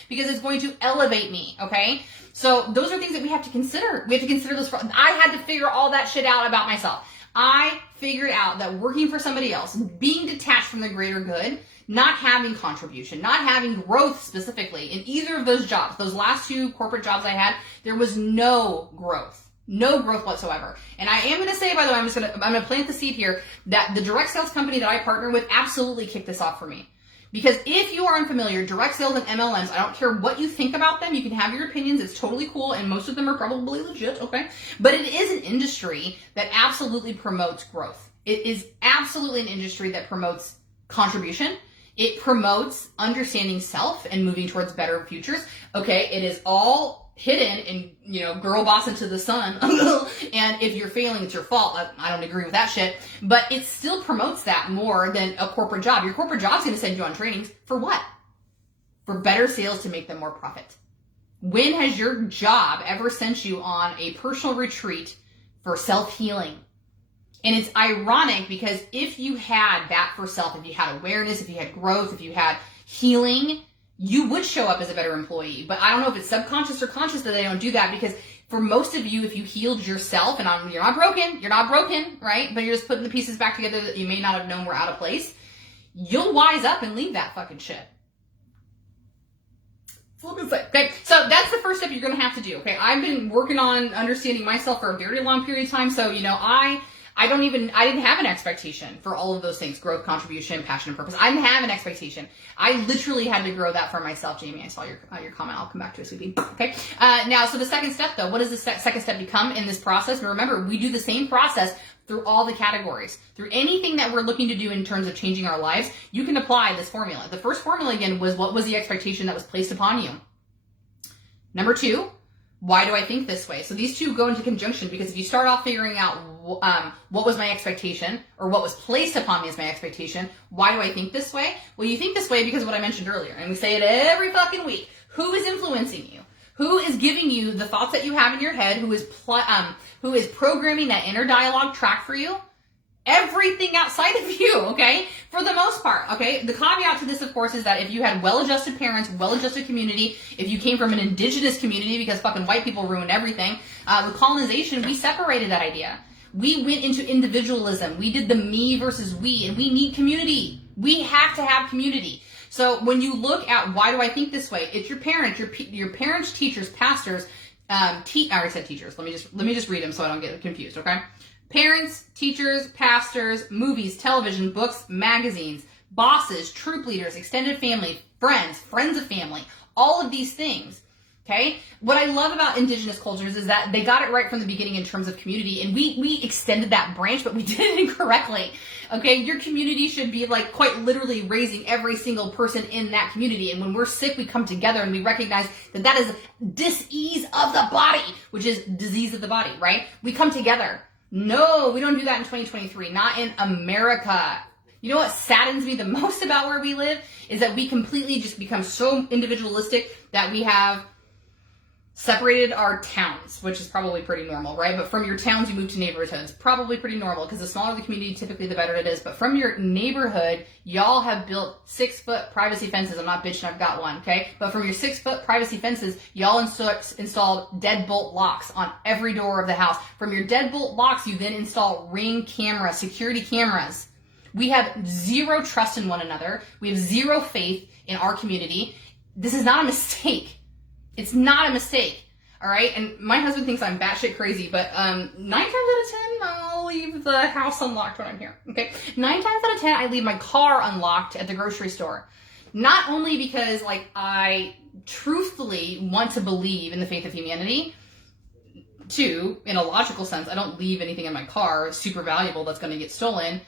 Because it's going to elevate me, okay? So those are things that we have to consider. We have to consider those. I had to figure all that shit out about myself. I figured out that working for somebody else, being detached from the greater good, not having contribution, not having growth specifically in either of those jobs, those last 2 corporate jobs I had, there was no growth. No growth whatsoever. And I am going to say, by the way, I'm going to plant the seed here that the direct sales company that I partner with absolutely kicked this off for me. Because if you are unfamiliar, direct sales and MLMs, I don't care what you think about them. You can have your opinions. It's totally cool. And most of them are probably legit. Okay. But it is an industry that absolutely promotes growth. It is absolutely an industry that promotes contribution. It promotes understanding self and moving towards better futures. Okay. It is all hidden in, girl boss into the sun. And if you're failing, it's your fault. I don't agree with that shit. But it still promotes that more than a corporate job. Your corporate job's going to send you on trainings. For what? For better sales to make them more profit. When has your job ever sent you on a personal retreat for self-healing? And it's ironic because if you had that for self, if you had awareness, if you had growth, if you had healing, you would show up as a better employee. But I don't know if it's subconscious or conscious that they don't do that, because for most of you, if you healed yourself, and you're not broken, right? But you're just putting the pieces back together that you may not have known were out of place, you'll wise up and leave that fucking shit. Okay, so that's the first step you're going to have to do, okay? I've been working on understanding myself for a very long period of time, so, I didn't have an expectation for all of those things: growth, contribution, passion, and purpose. I didn't have an expectation. I literally had to grow that for myself. Jamie, I saw your comment. I'll come back to it, sweetie. Okay. Now, so the second step, though, what does the second step become in this process? And remember, we do the same process through all the categories. Through anything that we're looking to do in terms of changing our lives, you can apply this formula. The first formula, again, was what was the expectation that was placed upon you? Number 2, why do I think this way? So these two go into conjunction, because if you start off figuring out what was my expectation, or what was placed upon me as my expectation, why do I think this way? Well, you think this way because of what I mentioned earlier, and we say it every fucking week. Who is influencing you? Who is giving you the thoughts that you have in your head? Who is programming that inner dialogue track for you? Everything outside of you, okay? For the most part, okay? The caveat to this, of course, is that if you had well-adjusted parents, well-adjusted community, if you came from an indigenous community, because fucking white people ruined everything, with colonization, we separated that idea. We went into individualism. We did the me versus we, and we need community. We have to have community. So when you look at why do I think this way, it's your parents, your parents, teachers, pastors, I already said teachers. Let me just read them so I don't get confused, okay? Parents, teachers, pastors, movies, television, books, magazines, bosses, troop leaders, extended family, friends of family, all of these things, okay? What I love about indigenous cultures is that they got it right from the beginning in terms of community, and we extended that branch, but we did it incorrectly, okay? Your community should be like quite literally raising every single person in that community, and when we're sick, we come together and we recognize that that is dis-ease of the body, which is disease of the body, right? We come together. No, we don't do that in 2023. Not in America. You know what saddens me the most about where we live is that we completely just become so individualistic that we have separated our towns, which is probably pretty normal, right? But from your towns, you move to neighborhoods. Probably pretty normal, because the smaller the community, typically the better it is. But from your neighborhood, y'all have built 6-foot privacy fences. I'm not bitching, I've got one, okay? But from your 6-foot privacy fences, y'all installed deadbolt locks on every door of the house. From your deadbolt locks, you then install Ring cameras, security cameras. We have zero trust in one another. We have zero faith in our community. This is not a mistake. It's not a mistake, all right? And my husband thinks I'm batshit crazy, but 9 times out of 10, I'll leave the house unlocked when I'm here, okay? 9 times out of 10, I leave my car unlocked at the grocery store. Not only because, I truthfully want to believe in the faith of humanity. 2, in a logical sense, I don't leave anything in my car super valuable that's going to get stolen.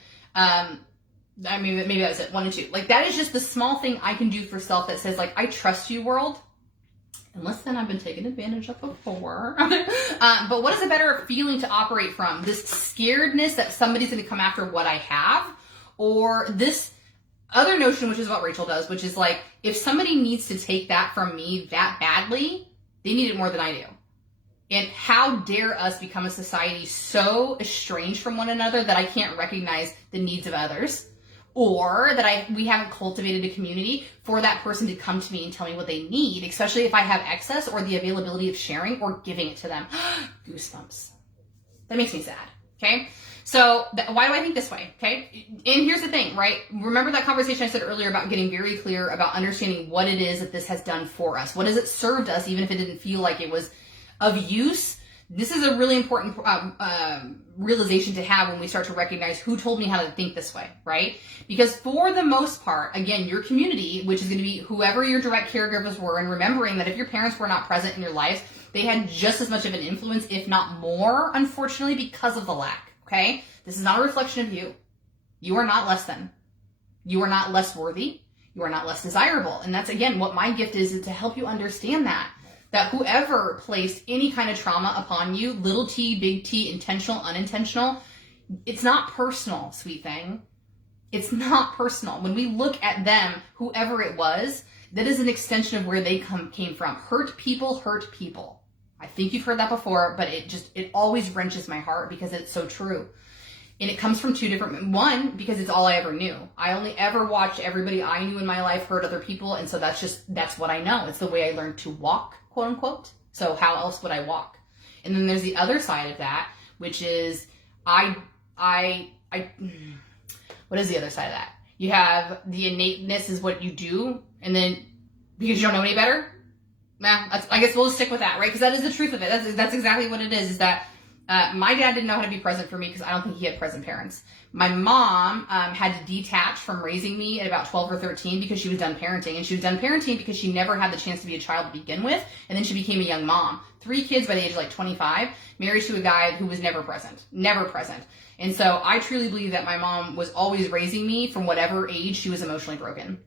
I mean, maybe that was it, 1 and 2. Like, that is just the small thing I can do for self that says, like, I trust you, world. Unless then I've been taken advantage of before. But what is a better feeling to operate from? This scaredness that somebody's going to come after what I have? Or this other notion, which is what Rachel does, which is like, if somebody needs to take that from me that badly, they need it more than I do. And how dare us become a society so estranged from one another that I can't recognize the needs of others, or that we haven't cultivated a community for that person to come to me and tell me what they need, especially if I have excess or the availability of sharing or giving it to them. Goosebumps. That makes me sad, okay? So why do I think this way, okay? And here's the thing, right? Remember that conversation I said earlier about getting very clear about understanding what it is that this has done for us. What has it served us, even if it didn't feel like it was of use? This is a really important realization to have when we start to recognize who told me how to think this way, right? Because for the most part, again, your community, which is going to be whoever your direct caregivers were, and remembering that if your parents were not present in your lives, they had just as much of an influence, if not more, unfortunately, because of the lack, okay? This is not a reflection of you. You are not less than. You are not less worthy. You are not less desirable. And that's, again, what my gift is to help you understand that. That whoever placed any kind of trauma upon you, little t, big T, intentional, unintentional, it's not personal, sweet thing. It's not personal. When we look at them, whoever it was, that is an extension of where they came from. Hurt people hurt people. I think you've heard that before, but it always wrenches my heart because it's so true. And it comes from two different, one, because it's all I ever knew. I only ever watched everybody I knew in my life hurt other people, and so that's what I know. It's the way I learned to walk, quote unquote. So how else would I walk? And then there's the other side of that, which is what is the other side of that? You have the innateness is what you do, and then because you don't know any better, I guess we'll just stick with that, right? Because that is the truth of it. That's exactly what it is that my dad didn't know how to be present for me because I don't think he had present parents. My mom had to detach from raising me at about 12 or 13 because she was done parenting. And she was done parenting because she never had the chance to be a child to begin with. And then she became a young mom. 3 kids by the age of like 25, married to a guy who was never present. Never present. And so I truly believe that my mom was always raising me from whatever age she was emotionally broken.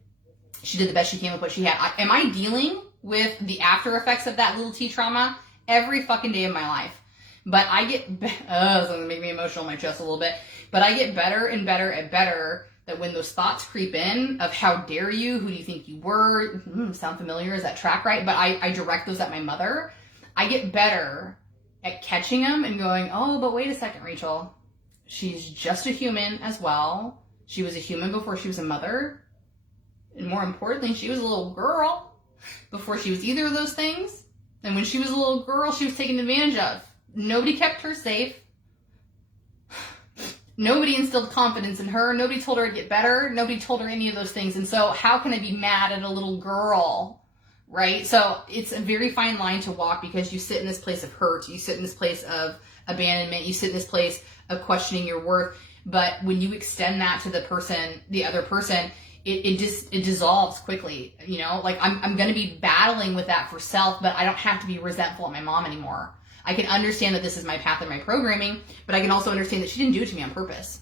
She did the best she can with what she had. Am I dealing with the after effects of that little T trauma every fucking day of my life? But I get, it's going to make me emotional in my chest a little bit, but I get better and better and better that when those thoughts creep in of how dare you, who do you think you were, sound familiar, is that track right? But I direct those at my mother. I get better at catching them and going, oh, but wait a second, Rachel. She's just a human as well. She was a human before she was a mother. And more importantly, she was a little girl before she was either of those things. And when she was a little girl, she was taken advantage of. Nobody kept her safe. Nobody instilled confidence in her. Nobody told her to get better. Nobody told her any of those things. And so how can I be mad at a little girl, right? So it's a very fine line to walk because you sit in this place of hurt. You sit in this place of abandonment. You sit in this place of questioning your worth. But when you extend that to the other person, it dissolves quickly. You know, like I'm going to be battling with that for self, but I don't have to be resentful at my mom anymore. I can understand that this is my path and my programming, but I can also understand that she didn't do it to me on purpose,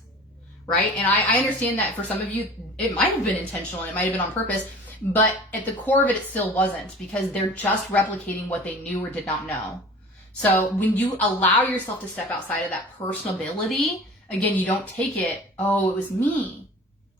right? And I understand that for some of you, it might have been intentional and it might have been on purpose, but at the core of it, it still wasn't because they're just replicating what they knew or did not know. So when you allow yourself to step outside of that personability, again, you don't take it, oh, it was me.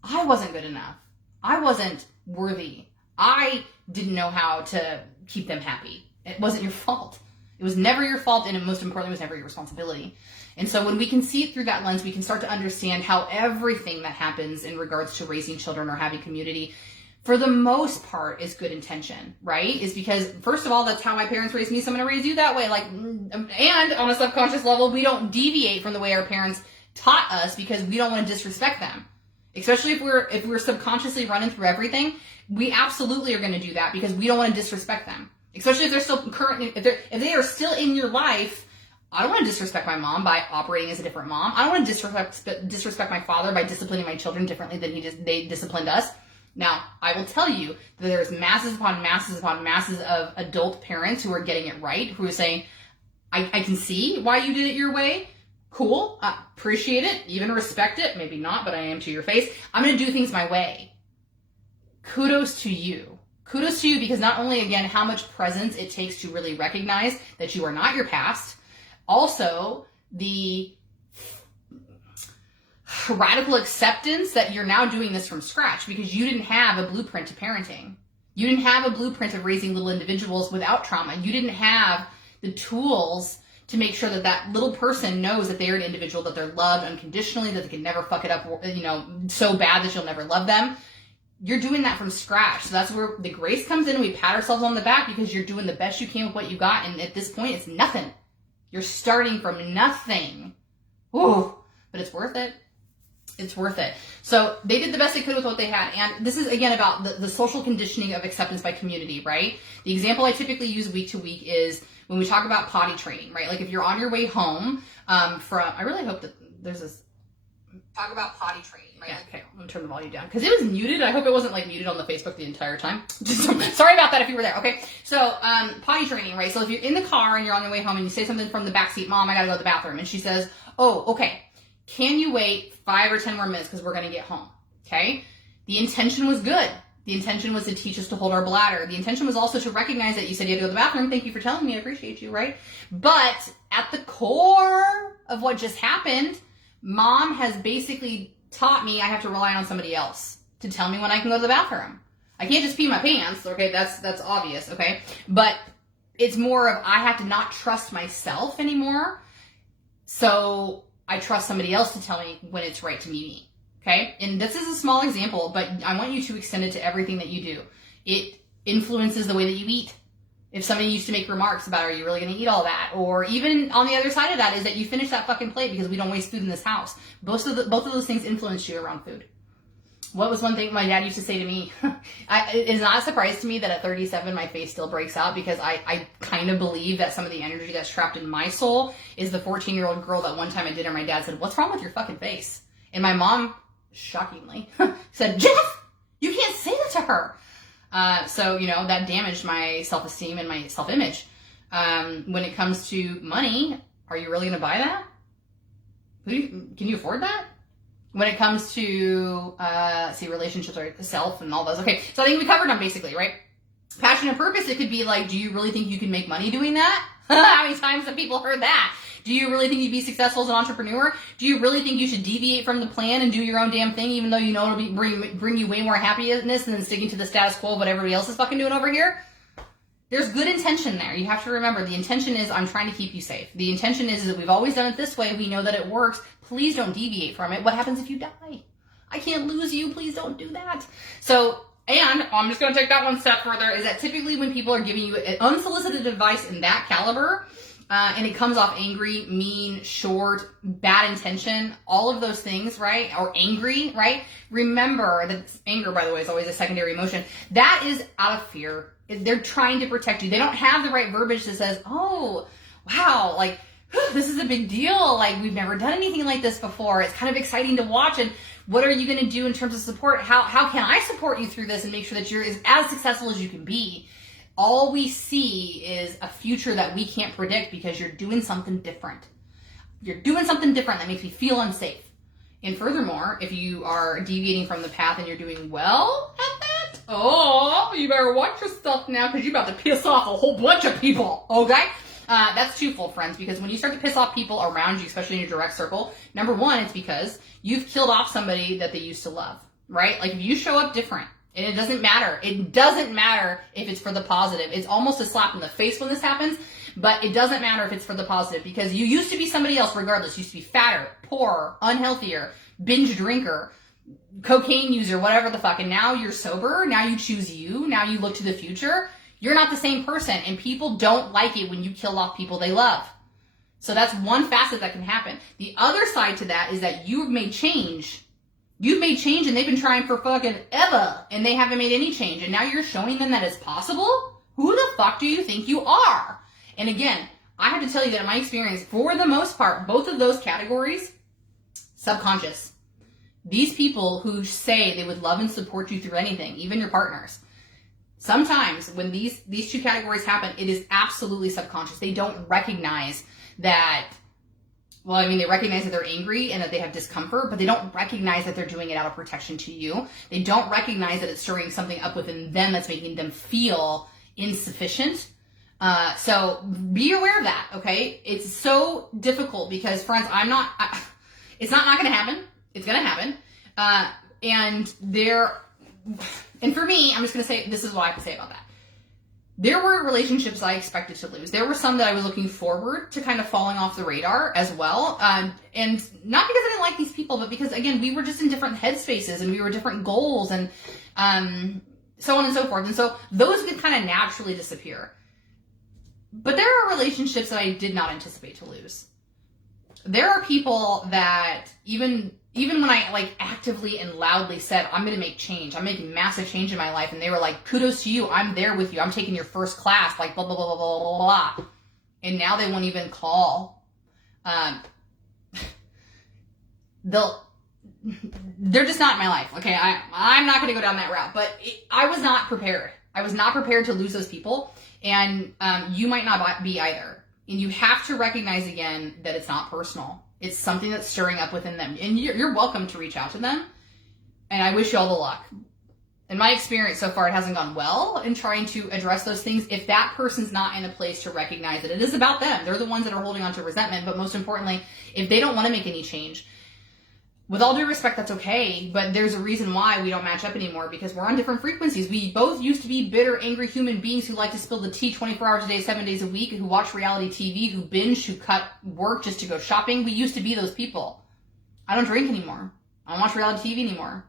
I wasn't good enough. I wasn't worthy. I didn't know how to keep them happy. It wasn't your fault. It was never your fault, and most importantly, it was never your responsibility. And so when we can see it through that lens, we can start to understand how everything that happens in regards to raising children or having community, for the most part, is good intention, right? Is because, first of all, that's how my parents raised me, so I'm going to raise you that way. And on a subconscious level, we don't deviate from the way our parents taught us because we don't want to disrespect them. Especially if we're subconsciously running through everything, we absolutely are going to do that because we don't want to disrespect them. Especially if they're still if they are still in your life. I don't want to disrespect my mom by operating as a different mom. I don't want to disrespect my father by disciplining my children differently than they disciplined us. Now, I will tell you that there's masses upon masses upon masses of adult parents who are getting it right, who are saying, I can see why you did it your way. Cool. Appreciate it. Even respect it. Maybe not, but I am to your face. I'm going to do things my way. Kudos to you. Kudos to you, because not only, again, how much presence it takes to really recognize that you are not your past, also the radical acceptance that you're now doing this from scratch, because you didn't have a blueprint to parenting. You didn't have a blueprint of raising little individuals without trauma. You didn't have the tools to make sure that that little person knows that they're an individual, that they're loved unconditionally, that they can never fuck it up, so bad that you'll never love them. You're doing that from scratch. So that's where the grace comes in, and we pat ourselves on the back because you're doing the best you can with what you got. And at this point, it's nothing. You're starting from nothing. Ooh, but it's worth it. It's worth it. So they did the best they could with what they had. And this is, again, about the social conditioning of acceptance by community, right? The example I typically use week to week is when we talk about potty training, right? Like if you're on your way home I really hope that there's this, talk about potty training, right? Okay, I'm going to turn the volume down because it was muted. I hope it wasn't like muted on the Facebook the entire time. Sorry about that if you were there. Okay, so potty training, right? So if you're in the car and you're on your way home and you say something from the backseat, Mom, I got to go to the bathroom. And she says, oh, okay. Can you wait 5 or 10 more minutes because we're going to get home, okay? The intention was good. The intention was to teach us to hold our bladder. The intention was also to recognize that you said you had to go to the bathroom. Thank you for telling me. I appreciate you, right? But at the core of what just happened, Mom has basically taught me I have to rely on somebody else to tell me when I can go to the bathroom. I can't just pee my pants, okay? That's obvious, okay? But it's more of I have to not trust myself anymore. So I trust somebody else to tell me when it's right to meet me, okay? And this is a small example, but I want you to extend it to everything that you do. It influences the way that you eat. If somebody used to make remarks about, are you really going to eat all that? Or even on the other side of that is that you finish that fucking plate because we don't waste food in this house. Both of those things influence you around food. What was one thing my dad used to say to me? It is not a surprise to me that at 37 my face still breaks out because I kind of believe that some of the energy that's trapped in my soul is the 14-year-old girl that one time at dinner my dad said, what's wrong with your fucking face? And my mom, shockingly, said, Jeff, you can't say that to her. So that damaged my self-esteem and my self-image. When it comes to money, are you really going to buy that? Can you afford that? When it comes to, relationships or self and all those. Okay, so I think we covered them basically, right? Passion and purpose, it could be like, do you really think you can make money doing that? How many times have people heard that? Do you really think you'd be successful as an entrepreneur? Do you really think you should deviate from the plan and do your own damn thing, even though you know it'll bring you way more happiness than sticking to the status quo of what everybody else is fucking doing over here? There's good intention there. You have to remember, the intention is I'm trying to keep you safe. The intention is that we've always done it this way. We know that it works. Please don't deviate from it. What happens if you die? I can't lose you. Please don't do that. So, and I'm just going to take that one step further, is that typically when people are giving you unsolicited advice in that caliber, and it comes off angry, mean, short, bad intention, all of those things, right? Or angry, right? Remember that anger, by the way, is always a secondary emotion. That is out of fear. They're trying to protect you. They don't have the right verbiage that says, oh, wow, like, this is a big deal. Like, we've never done anything like this before. It's kind of exciting to watch. And what are you going to do in terms of support? How can I support you through this and make sure that you're as successful as you can be? All we see is a future that we can't predict because you're doing something different. You're doing something different that makes me feel unsafe. And furthermore, if you are deviating from the path and you're doing well at that, oh, you better watch your stuff now because you're about to piss off a whole bunch of people, okay? That's twofold, friends, because when you start to piss off people around you, especially in your direct circle, number one, it's because you've killed off somebody that they used to love, right? Like if you show up different, and it doesn't matter. It doesn't matter if it's for the positive. It's almost a slap in the face when this happens, but it doesn't matter if it's for the positive because you used to be somebody else regardless. You used to be fatter, poorer, unhealthier, binge drinker, cocaine user, whatever the fuck, and now you're sober. Now you choose you. Now you look to the future. You're not the same person, and people don't like it when you kill off people they love. So that's one facet that can happen. The other side to that is that you've made change. You've made change and they've been trying for fucking ever and they haven't made any change. And now you're showing them that it's possible? Who the fuck do you think you are? And again, I have to tell you that in my experience, for the most part, both of those categories, subconscious. These people who say they would love and support you through anything, even your partners, sometimes when these two categories happen, it is absolutely subconscious. They don't recognize that well, I mean, they recognize that they're angry and that they have discomfort, but they don't recognize that they're doing it out of protection to you. They don't recognize that it's stirring something up within them that's making them feel insufficient. So be aware of that, okay? It's so difficult because, friends, it's not going to happen. It's going to happen. And for me, I'm just going to say, this is what I have to say about that. There were relationships I expected to lose. There were some that I was looking forward to kind of falling off the radar as well. And not because I didn't like these people, but because, again, we were just in different headspaces and we were different goals and so on and so forth. And so those could kind of naturally disappear. But there are relationships that I did not anticipate to lose. There are people that even when I like actively and loudly said, I'm going to make change, I'm making massive change in my life, and they were like, kudos to you, I'm there with you, I'm taking your first class, like blah, blah, blah, blah, blah, blah, blah. And now they won't even call. They're just not in my life, okay? I'm not going to go down that route, but I was not prepared. I was not prepared to lose those people, and you might not be either. And you have to recognize again that it's not personal. It's something that's stirring up within them. And you're welcome to reach out to them. And I wish you all the luck. In my experience so far, it hasn't gone well in trying to address those things if that person's not in a place to recognize that it is about them. They're the ones that are holding on to resentment. But most importantly, if they don't want to make any change, with all due respect, that's okay, but there's a reason why we don't match up anymore, because we're on different frequencies. We both used to be bitter, angry human beings who like to spill the tea 24 hours a day, 7 days a week, who watch reality TV, who binge, who cut work just to go shopping. We used to be those people. I don't drink anymore. I don't watch reality TV anymore.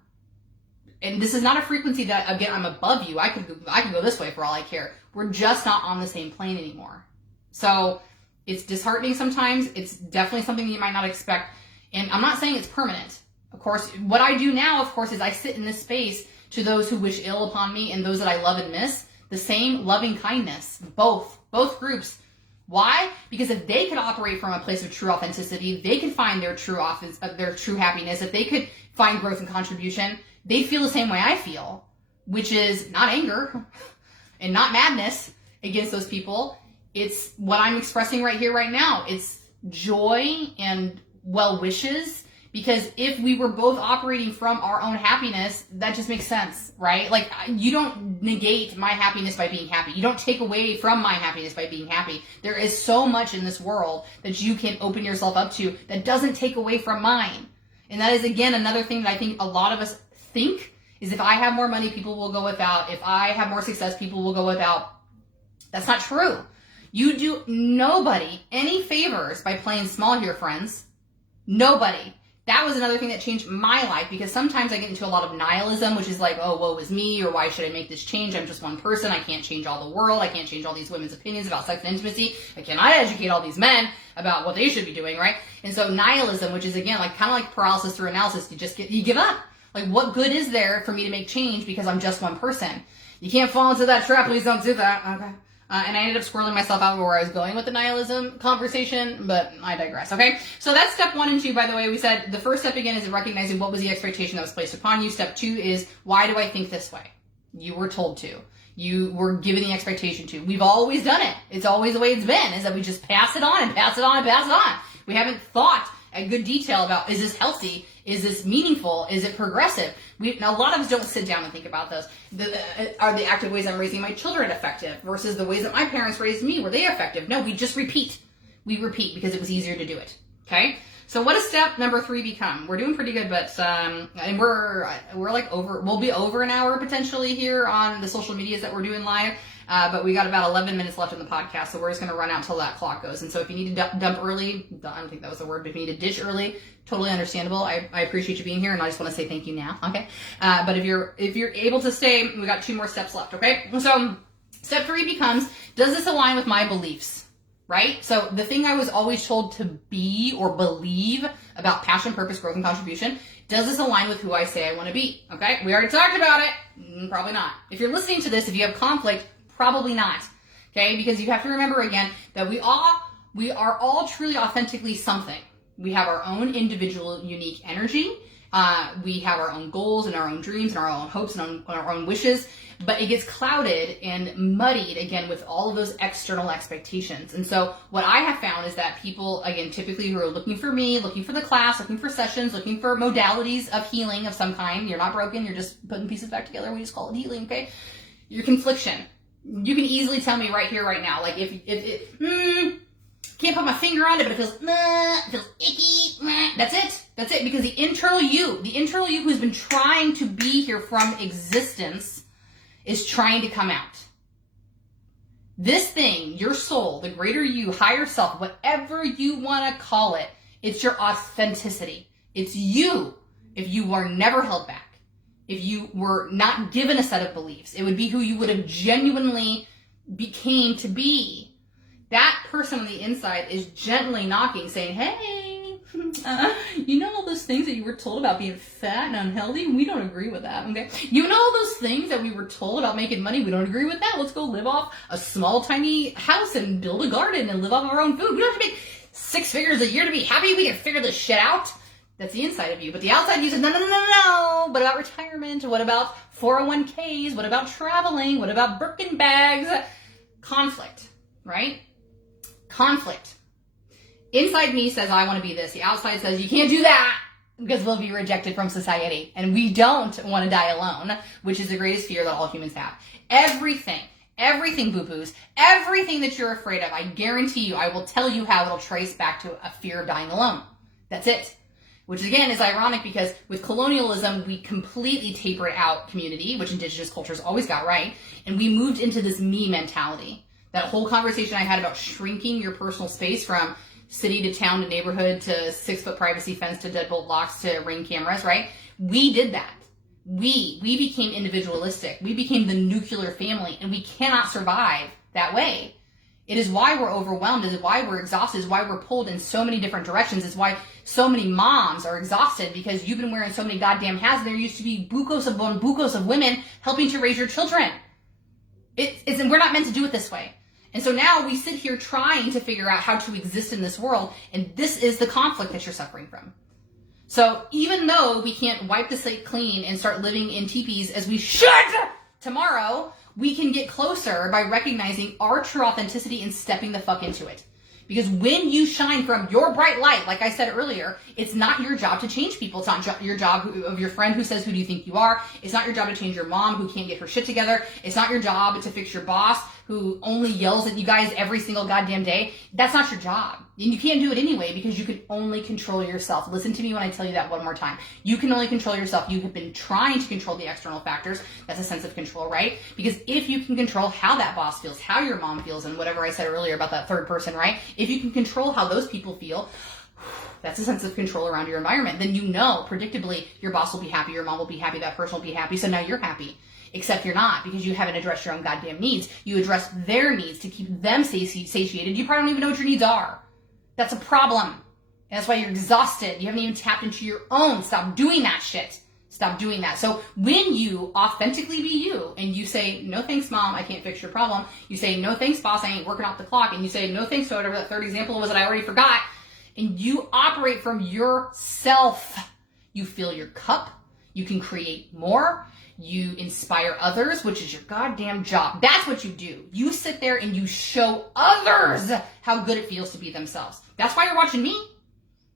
And this is not a frequency that, again, I'm above you. I could go this way for all I care. We're just not on the same plane anymore. So it's disheartening sometimes. It's definitely something that you might not expect. And I'm not saying it's permanent. Of course, what I do now, of course, is I sit in this space to those who wish ill upon me and those that I love and miss. The same loving kindness. Both groups. Why? Because if they could operate from a place of true authenticity, they could find their true happiness. If they could find growth and contribution, they'd feel the same way I feel, which is not anger and not madness against those people. It's what I'm expressing right here, right now. It's joy and well wishes, because if we were both operating from our own happiness, that just makes sense, right? Like, you don't negate my happiness by being happy. You don't take away from my happiness by being happy. There is so much in this world that you can open yourself up to that doesn't take away from mine. And that is, again, another thing that I think a lot of us think is, if I have more money, people will go without. If I have more success, people will go without. That's not true. You do nobody any favors by playing small here, friends. Nobody. That was another thing that changed my life, because sometimes I get into a lot of nihilism, which is like, oh, woe is me, or why should I make this change? I'm just one person. I can't change all the world. I can't change all these women's opinions about sex and intimacy. I cannot educate all these men about what they should be doing, right? And so nihilism, which is, again, like kind of like paralysis through analysis, you give up. Like, what good is there for me to make change because I'm just one person? You can't fall into that trap. Please don't do that. Okay. And I ended up squirreling myself out where I was going with the nihilism conversation, but I digress, okay? So that's step 1 and 2, by the way. We said the first step, again, is recognizing what was the expectation that was placed upon you. Step 2 is, why do I think this way? You were told to. You were given the expectation to. We've always done it. It's always the way it's been, is that we just pass it on and pass it on and pass it on. We haven't thought at good detail about, is this healthy? Is this meaningful? Is it progressive? Now, a lot of us don't sit down and think about those. Are the active ways I'm raising my children effective versus the ways that my parents raised me? Were they effective? No, we just repeat. We repeat because it was easier to do it. Okay? So what does step number 3 become? We're doing pretty good, but and we're like we'll be over an hour potentially here on the social medias that we're doing live. But we got about 11 minutes left in the podcast, so we're just going to run out until that clock goes. And so if you need to dump early, I don't think that was the word, but if you need to ditch early, totally understandable. I appreciate you being here, and I just want to say thank you now, okay? But if you're able to stay, we got 2 more steps left, okay? So step 3 becomes, does this align with my beliefs, right? So the thing I was always told to be or believe about passion, purpose, growth, and contribution, does this align with who I say I want to be, okay? We already talked about it. Probably not. If you're listening to this, if you have conflict, probably not, okay? Because you have to remember, again, that we are all truly authentically something. We have our own individual unique energy, We have our own goals and our own dreams and our own hopes and our own wishes, but it gets clouded and muddied again with all of those external expectations. And so what I have found is that people, again, typically who are looking for me, looking for the class, looking for sessions, looking for modalities of healing of some kind, you're not broken, you're just putting pieces back together, we just call it healing, okay? Your confliction. You can easily tell me right here, right now, like if can't put my finger on it, but it feels icky. That's it. That's it. Because the internal you who's been trying to be here from existence is trying to come out. This thing, your soul, the greater you, higher self, whatever you want to call it, it's your authenticity. It's you if you were never held back. If you were not given a set of beliefs, it would be who you would have genuinely became to be. That person on the inside is gently knocking, saying, hey, you know all those things that you were told about being fat and unhealthy? We don't agree with that, okay? You know all those things that we were told about making money? We don't agree with that. Let's go live off a small, tiny house and build a garden and live off our own food. We don't have to make 6 figures a year to be happy. We can figure this shit out. That's the inside of you. But the outside of you says, no. What about retirement? What about 401ks? What about traveling? What about Birkin bags? Conflict, right? Conflict. Inside me says, I want to be this. The outside says, you can't do that because we'll be rejected from society. And we don't want to die alone, which is the greatest fear that all humans have. Everything, boo-boos, everything that you're afraid of, I guarantee you, I will tell you how it'll trace back to a fear of dying alone. That's it. Which again is ironic because with colonialism, we completely tapered out community, which indigenous cultures always got right. And we moved into this me mentality. That whole conversation I had about shrinking your personal space from city to town to neighborhood to 6-foot privacy fence to deadbolt locks to Ring cameras, right? We did that. We became individualistic. We became the nuclear family, and we cannot survive that way. It is why we're overwhelmed. It is why we're exhausted. It is why we're pulled in so many different directions. It's why so many moms are exhausted because you've been wearing so many goddamn hats. And there used to be bucos of women helping to raise your children. And we're not meant to do it this way. And so now we sit here trying to figure out how to exist in this world, and this is the conflict that you're suffering from. So even though we can't wipe the slate clean and start living in teepees as we should tomorrow, we can get closer by recognizing our true authenticity and stepping the fuck into it. Because when you shine from your bright light, like I said earlier, it's not your job to change people. It's not your job of your friend who says, who do you think you are? It's not your job to change your mom who can't get her shit together. It's not your job to fix your boss who only yells at you guys every single goddamn day. That's not your job. And you can't do it anyway because you can only control yourself. Listen to me when I tell you that one more time. You can only control yourself. You have been trying to control the external factors. That's a sense of control, right? Because if you can control how that boss feels, how your mom feels, and whatever I said earlier about that third person, right? If you can control how those people feel, that's a sense of control around your environment. Then you know, predictably, your boss will be happy, your mom will be happy, that person will be happy, so now you're happy. Except you're not, because you haven't addressed your own goddamn needs. You address their needs to keep them satiated. You probably don't even know what your needs are. That's a problem. And that's why you're exhausted. You haven't even tapped into your own. Stop doing that shit. Stop doing that. So when you authentically be you and you say, no thanks, mom, I can't fix your problem. You say, no thanks, boss, I ain't working off the clock. And you say, no thanks to whatever that third example was that I already forgot. And you operate from yourself. You fill your cup. You can create more. You inspire others, which is your goddamn job. That's what you do. You sit there and you show others how good it feels to be themselves. That's why you're watching me.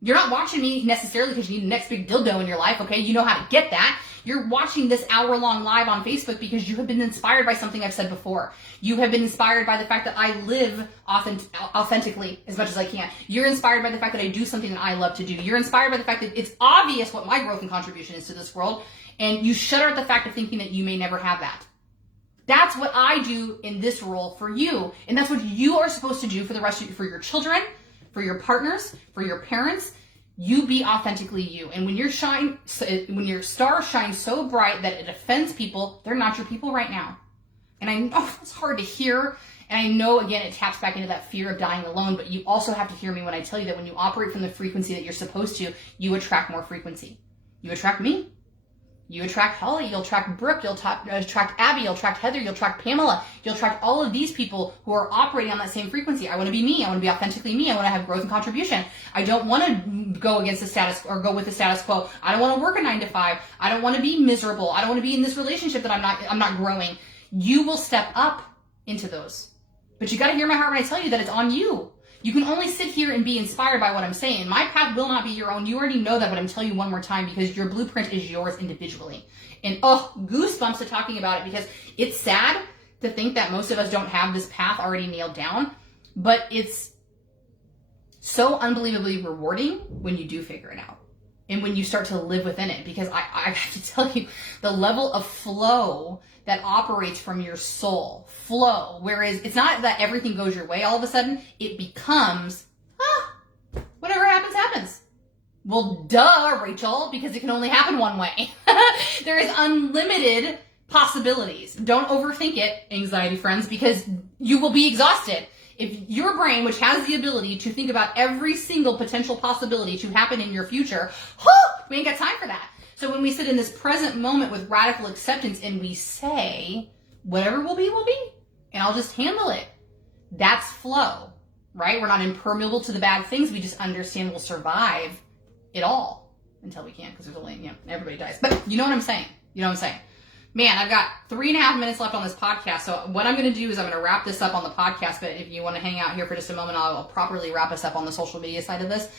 You're not watching me necessarily because you need the next big dildo in your life, okay? You know how to get that. You're watching this hour-long live on Facebook because you have been inspired by something I've said before. You have been inspired by the fact that I live authentically as much as I can. You're inspired by the fact that I do something that I love to do. You're inspired by the fact that it's obvious what my growth and contribution is to this world, and you shudder at the fact of thinking that you may never have that. That's what I do in this role for you, and that's what you are supposed to do for the rest of you, for your children, for your partners, for your parents. You be authentically you. And when your star shines so bright that it offends people, they're not your people right now. And I know it's hard to hear. And I know, again, it taps back into that fear of dying alone. But you also have to hear me when I tell you that when you operate from the frequency that you're supposed to, you attract more frequency. You attract me. You attract Holly, you'll attract Brooke, you'll attract Abby, you'll attract Heather, you'll attract Pamela, you'll attract all of these people who are operating on that same frequency. I want to be me, I want to be authentically me, I want to have growth and contribution. I don't want to go against the status or go with the status quo. I don't want to work a 9 to 5. I don't want to be miserable. I don't want to be in this relationship that I'm not growing. You will step up into those. But you got to hear my heart when I tell you that it's on you. You can only sit here and be inspired by what I'm saying. My path will not be your own. You already know that, but I'm telling you one more time because your blueprint is yours individually. And goosebumps to talking about it because it's sad to think that most of us don't have this path already nailed down, but it's so unbelievably rewarding when you do figure it out and when you start to live within it, because I have to tell you, the level of flow that operates from your soul, flow, whereas it's not that everything goes your way all of a sudden, it becomes, whatever happens, happens. Well, duh, Rachel, because it can only happen one way. There is unlimited possibilities. Don't overthink it, anxiety friends, because you will be exhausted. If your brain, which has the ability to think about every single potential possibility to happen in your future, we ain't got time for that. So when we sit in this present moment with radical acceptance and we say, whatever will be, and I'll just handle it. That's flow, right? We're not impermeable to the bad things. We just understand we'll survive it all until we can't, because there's only, everybody dies. But you know what I'm saying? Man, I've got 3.5 minutes left on this podcast. So what I'm going to do is I'm going to wrap this up on the podcast. But if you want to hang out here for just a moment, I'll properly wrap us up on the social media side of this.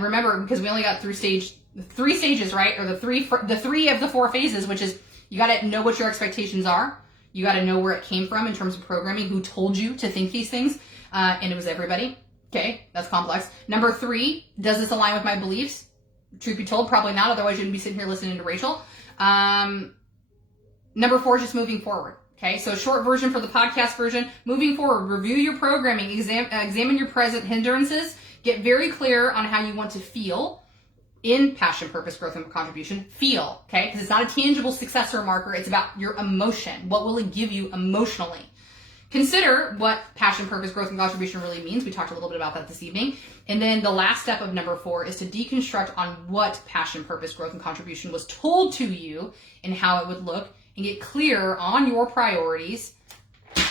Remember, because we only got three stages, right? Or the three of the 4 phases, which is you got to know what your expectations are. You got to know where it came from in terms of programming, who told you to think these things. And it was everybody. Okay, that's complex. Number 3, does this align with my beliefs? Truth be told, probably not. Otherwise, you wouldn't be sitting here listening to Rachel. Number 4 is just moving forward. Okay, so short version for the podcast version. Moving forward, review your programming, examine your present hindrances, get very clear on how you want to feel in passion, purpose, growth, and contribution. Feel, okay? Because it's not a tangible successor marker. It's about your emotion. What will it give you emotionally? Consider what passion, purpose, growth, and contribution really means. We talked a little bit about that this evening. And then the last step of number 4 is to deconstruct on what passion, purpose, growth, and contribution was told to you and how it would look, and get clear on your priorities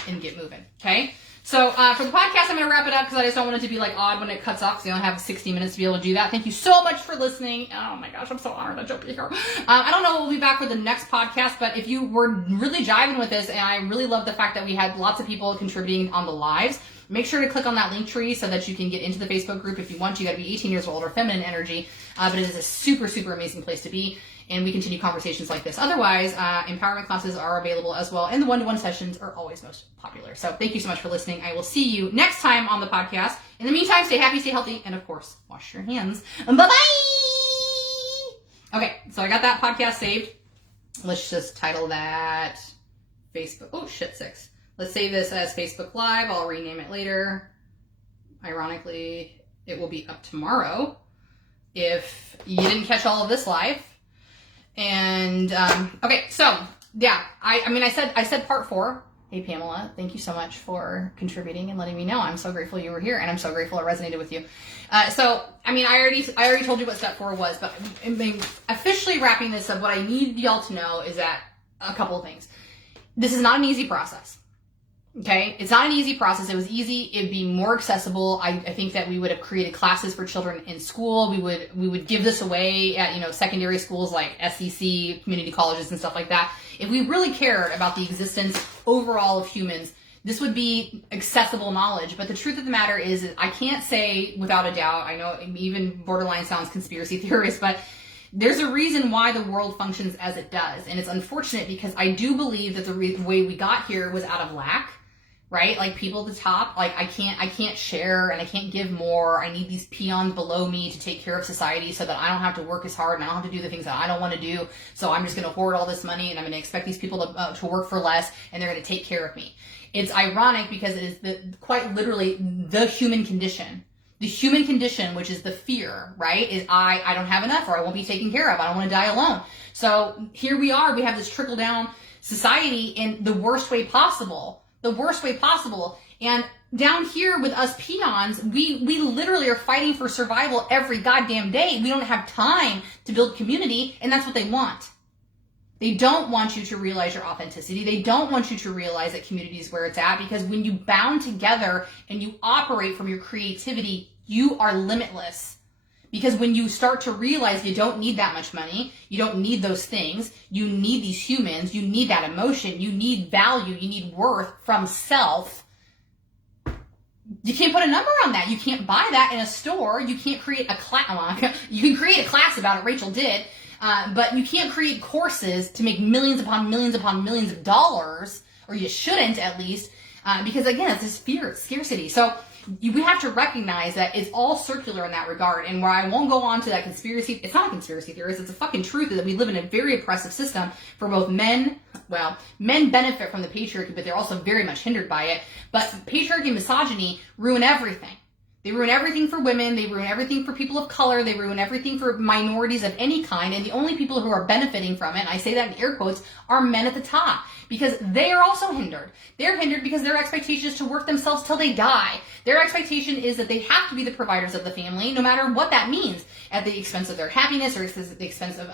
and get moving, okay? So for the podcast, I'm going to wrap it up because I just don't want it to be like odd when it cuts off because you only have 60 minutes to be able to do that. Thank you so much for listening. Oh my gosh, I'm so honored that you'll be here. I don't know if we'll be back for the next podcast, but if you were really jiving with this, and I really love the fact that we had lots of people contributing on the lives, make sure to click on that link tree so that you can get into the Facebook group if you want to. You got to be 18 years old or feminine energy, but it is a super, super amazing place to be. And we continue conversations like this. Otherwise, empowerment classes are available as well, and the one-to-one sessions are always most popular. So thank you so much for listening. I will see you next time on the podcast. In the meantime, stay happy, stay healthy, and of course, wash your hands. Bye-bye! Okay, so I got that podcast saved. Let's just title that Facebook. Oh, shit, 6. Let's save this as Facebook Live. I'll rename it later. Ironically, it will be up tomorrow if you didn't catch all of this live. And okay, so yeah, I said part 4. Hey Pamela, thank you so much for contributing and letting me know. I'm so grateful you were here, and I'm so grateful it resonated with you. I already told you what step 4 was, but officially wrapping this up, what I need y'all to know is that a couple of things. This is not an easy process. Okay, it's not an easy process. It was easy. It'd be more accessible. I think that we would have created classes for children in school. We would give this away at secondary schools like SEC, community colleges, and stuff like that. If we really cared about the existence overall of humans, this would be accessible knowledge. But the truth of the matter is I can't say without a doubt. I know even borderline sounds conspiracy theorist, but there's a reason why the world functions as it does, and it's unfortunate because I do believe that the way we got here was out of lack. Right? Like people at the top, like I can't share and I can't give more. I need these peons below me to take care of society so that I don't have to work as hard and I don't have to do the things that I don't want to do. So I'm just going to hoard all this money and I'm going to expect these people to work for less and they're going to take care of me. It's ironic because it is quite literally the human condition. The human condition, which is the fear, right? Is I don't have enough or I won't be taken care of. I don't want to die alone. So here we are. We have this trickle down society in the worst way possible. And down here with us peons, we literally are fighting for survival every goddamn day. We don't have time to build community, and that's what they want. They don't want you to realize your authenticity. They don't want you to realize that community is where it's at, because when you bound together and you operate from your creativity, you are limitless. Because when you start to realize you don't need that much money, you don't need those things, you need these humans, you need that emotion, you need value, you need worth from self, you can't put a number on that. You can't buy that in a store. You can't create a class. You can create a class about it. Rachel did. But you can't create courses to make millions upon millions upon millions of dollars, or you shouldn't at least, because again, it's this fear, it's scarcity. So we have to recognize that it's all circular in that regard. And where I won't go on to that conspiracy, it's not a conspiracy theorist, it's a fucking truth, that we live in a very oppressive system for both men. Well, men benefit from the patriarchy, but they're also very much hindered by it. But patriarchy and misogyny ruin everything. They ruin everything for women, they ruin everything for people of color, they ruin everything for minorities of any kind, and the only people who are benefiting from it, and I say that in air quotes, are men at the top. Because they are also hindered. They're hindered because their expectation is to work themselves till they die. Their expectation is that they have to be the providers of the family, no matter what that means, at the expense of their happiness or at the expense of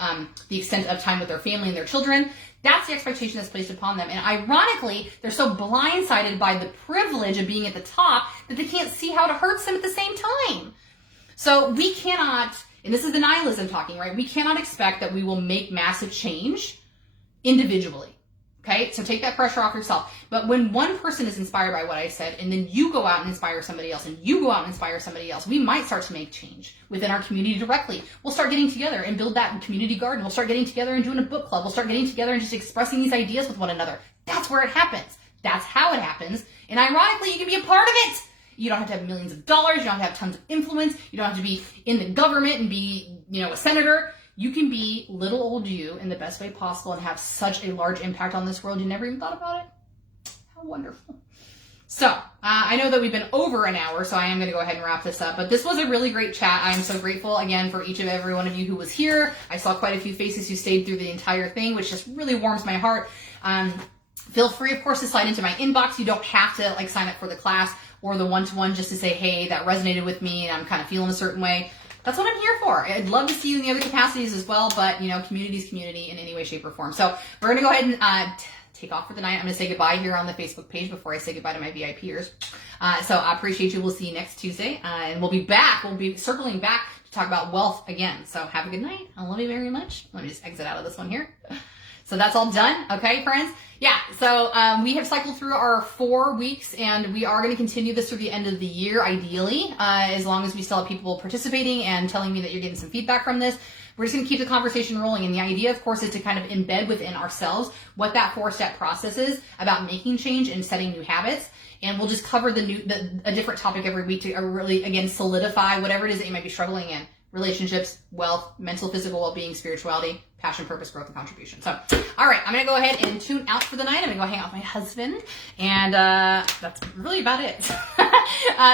the extent of time with their family and their children. That's the expectation that's placed upon them. And ironically, they're so blindsided by the privilege of being at the top that they can't see how it hurts them at the same time. So we cannot, and this is the nihilism talking, right? We cannot expect that we will make massive change individually. Okay, so take that pressure off yourself. But when one person is inspired by what I said, and then you go out and inspire somebody else, and you go out and inspire somebody else, we might start to make change within our community directly. We'll start getting together and build that community garden. We'll start getting together and doing a book club. We'll start getting together and just expressing these ideas with one another. That's where it happens. That's how it happens. And ironically, you can be a part of it. You don't have to have millions of dollars. You don't have to have tons of influence. You don't have to be in the government and be, a senator. You can be little old you in the best way possible and have such a large impact on this world you never even thought about it. How wonderful. So, I know that we've been over an hour, so I am going to go ahead and wrap this up. But this was a really great chat. I'm so grateful, again, for each and every one of you who was here. I saw quite a few faces who stayed through the entire thing, which just really warms my heart. Feel free, of course, to slide into my inbox. You don't have to, sign up for the class or the one-to-one just to say, hey, that resonated with me and I'm kind of feeling a certain way. That's what I'm here for. I'd love to see you in the other capacities as well, but, community is community in any way, shape, or form. So we're going to go ahead and take off for the night. I'm going to say goodbye here on the Facebook page before I say goodbye to my VIPers. So I appreciate you. We'll see you next Tuesday. And we'll be back. We'll be circling back to talk about wealth again. So have a good night. I love you very much. Let me just exit out of this one here. So that's all done. Okay, friends? Yeah, so we have cycled through our 4 weeks, and we are going to continue this through the end of the year, ideally, as long as we still have people participating and telling me that you're getting some feedback from this. We're just going to keep the conversation rolling, and the idea, of course, is to kind of embed within ourselves what that 4-step process is about making change and setting new habits. And we'll just cover a different topic every week to really, again, solidify whatever it is that you might be struggling in. Relationships, wealth, mental, physical well-being, spirituality, passion, purpose, growth, and contribution. So, all right, I'm going to go ahead and tune out for the night. I'm going to go hang out with my husband, and that's really about it.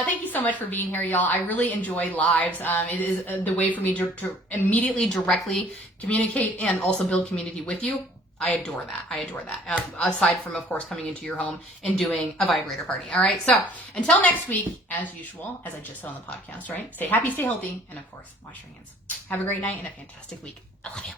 Thank you so much for being here, y'all. I really enjoy lives. It is the way for me to immediately, directly communicate and also build community with you. I adore that. Aside from, of course, coming into your home and doing a vibrator party. All right. So until next week, as usual, as I just said on the podcast, right? Stay happy, stay healthy, and of course, wash your hands. Have a great night and a fantastic week. I love you.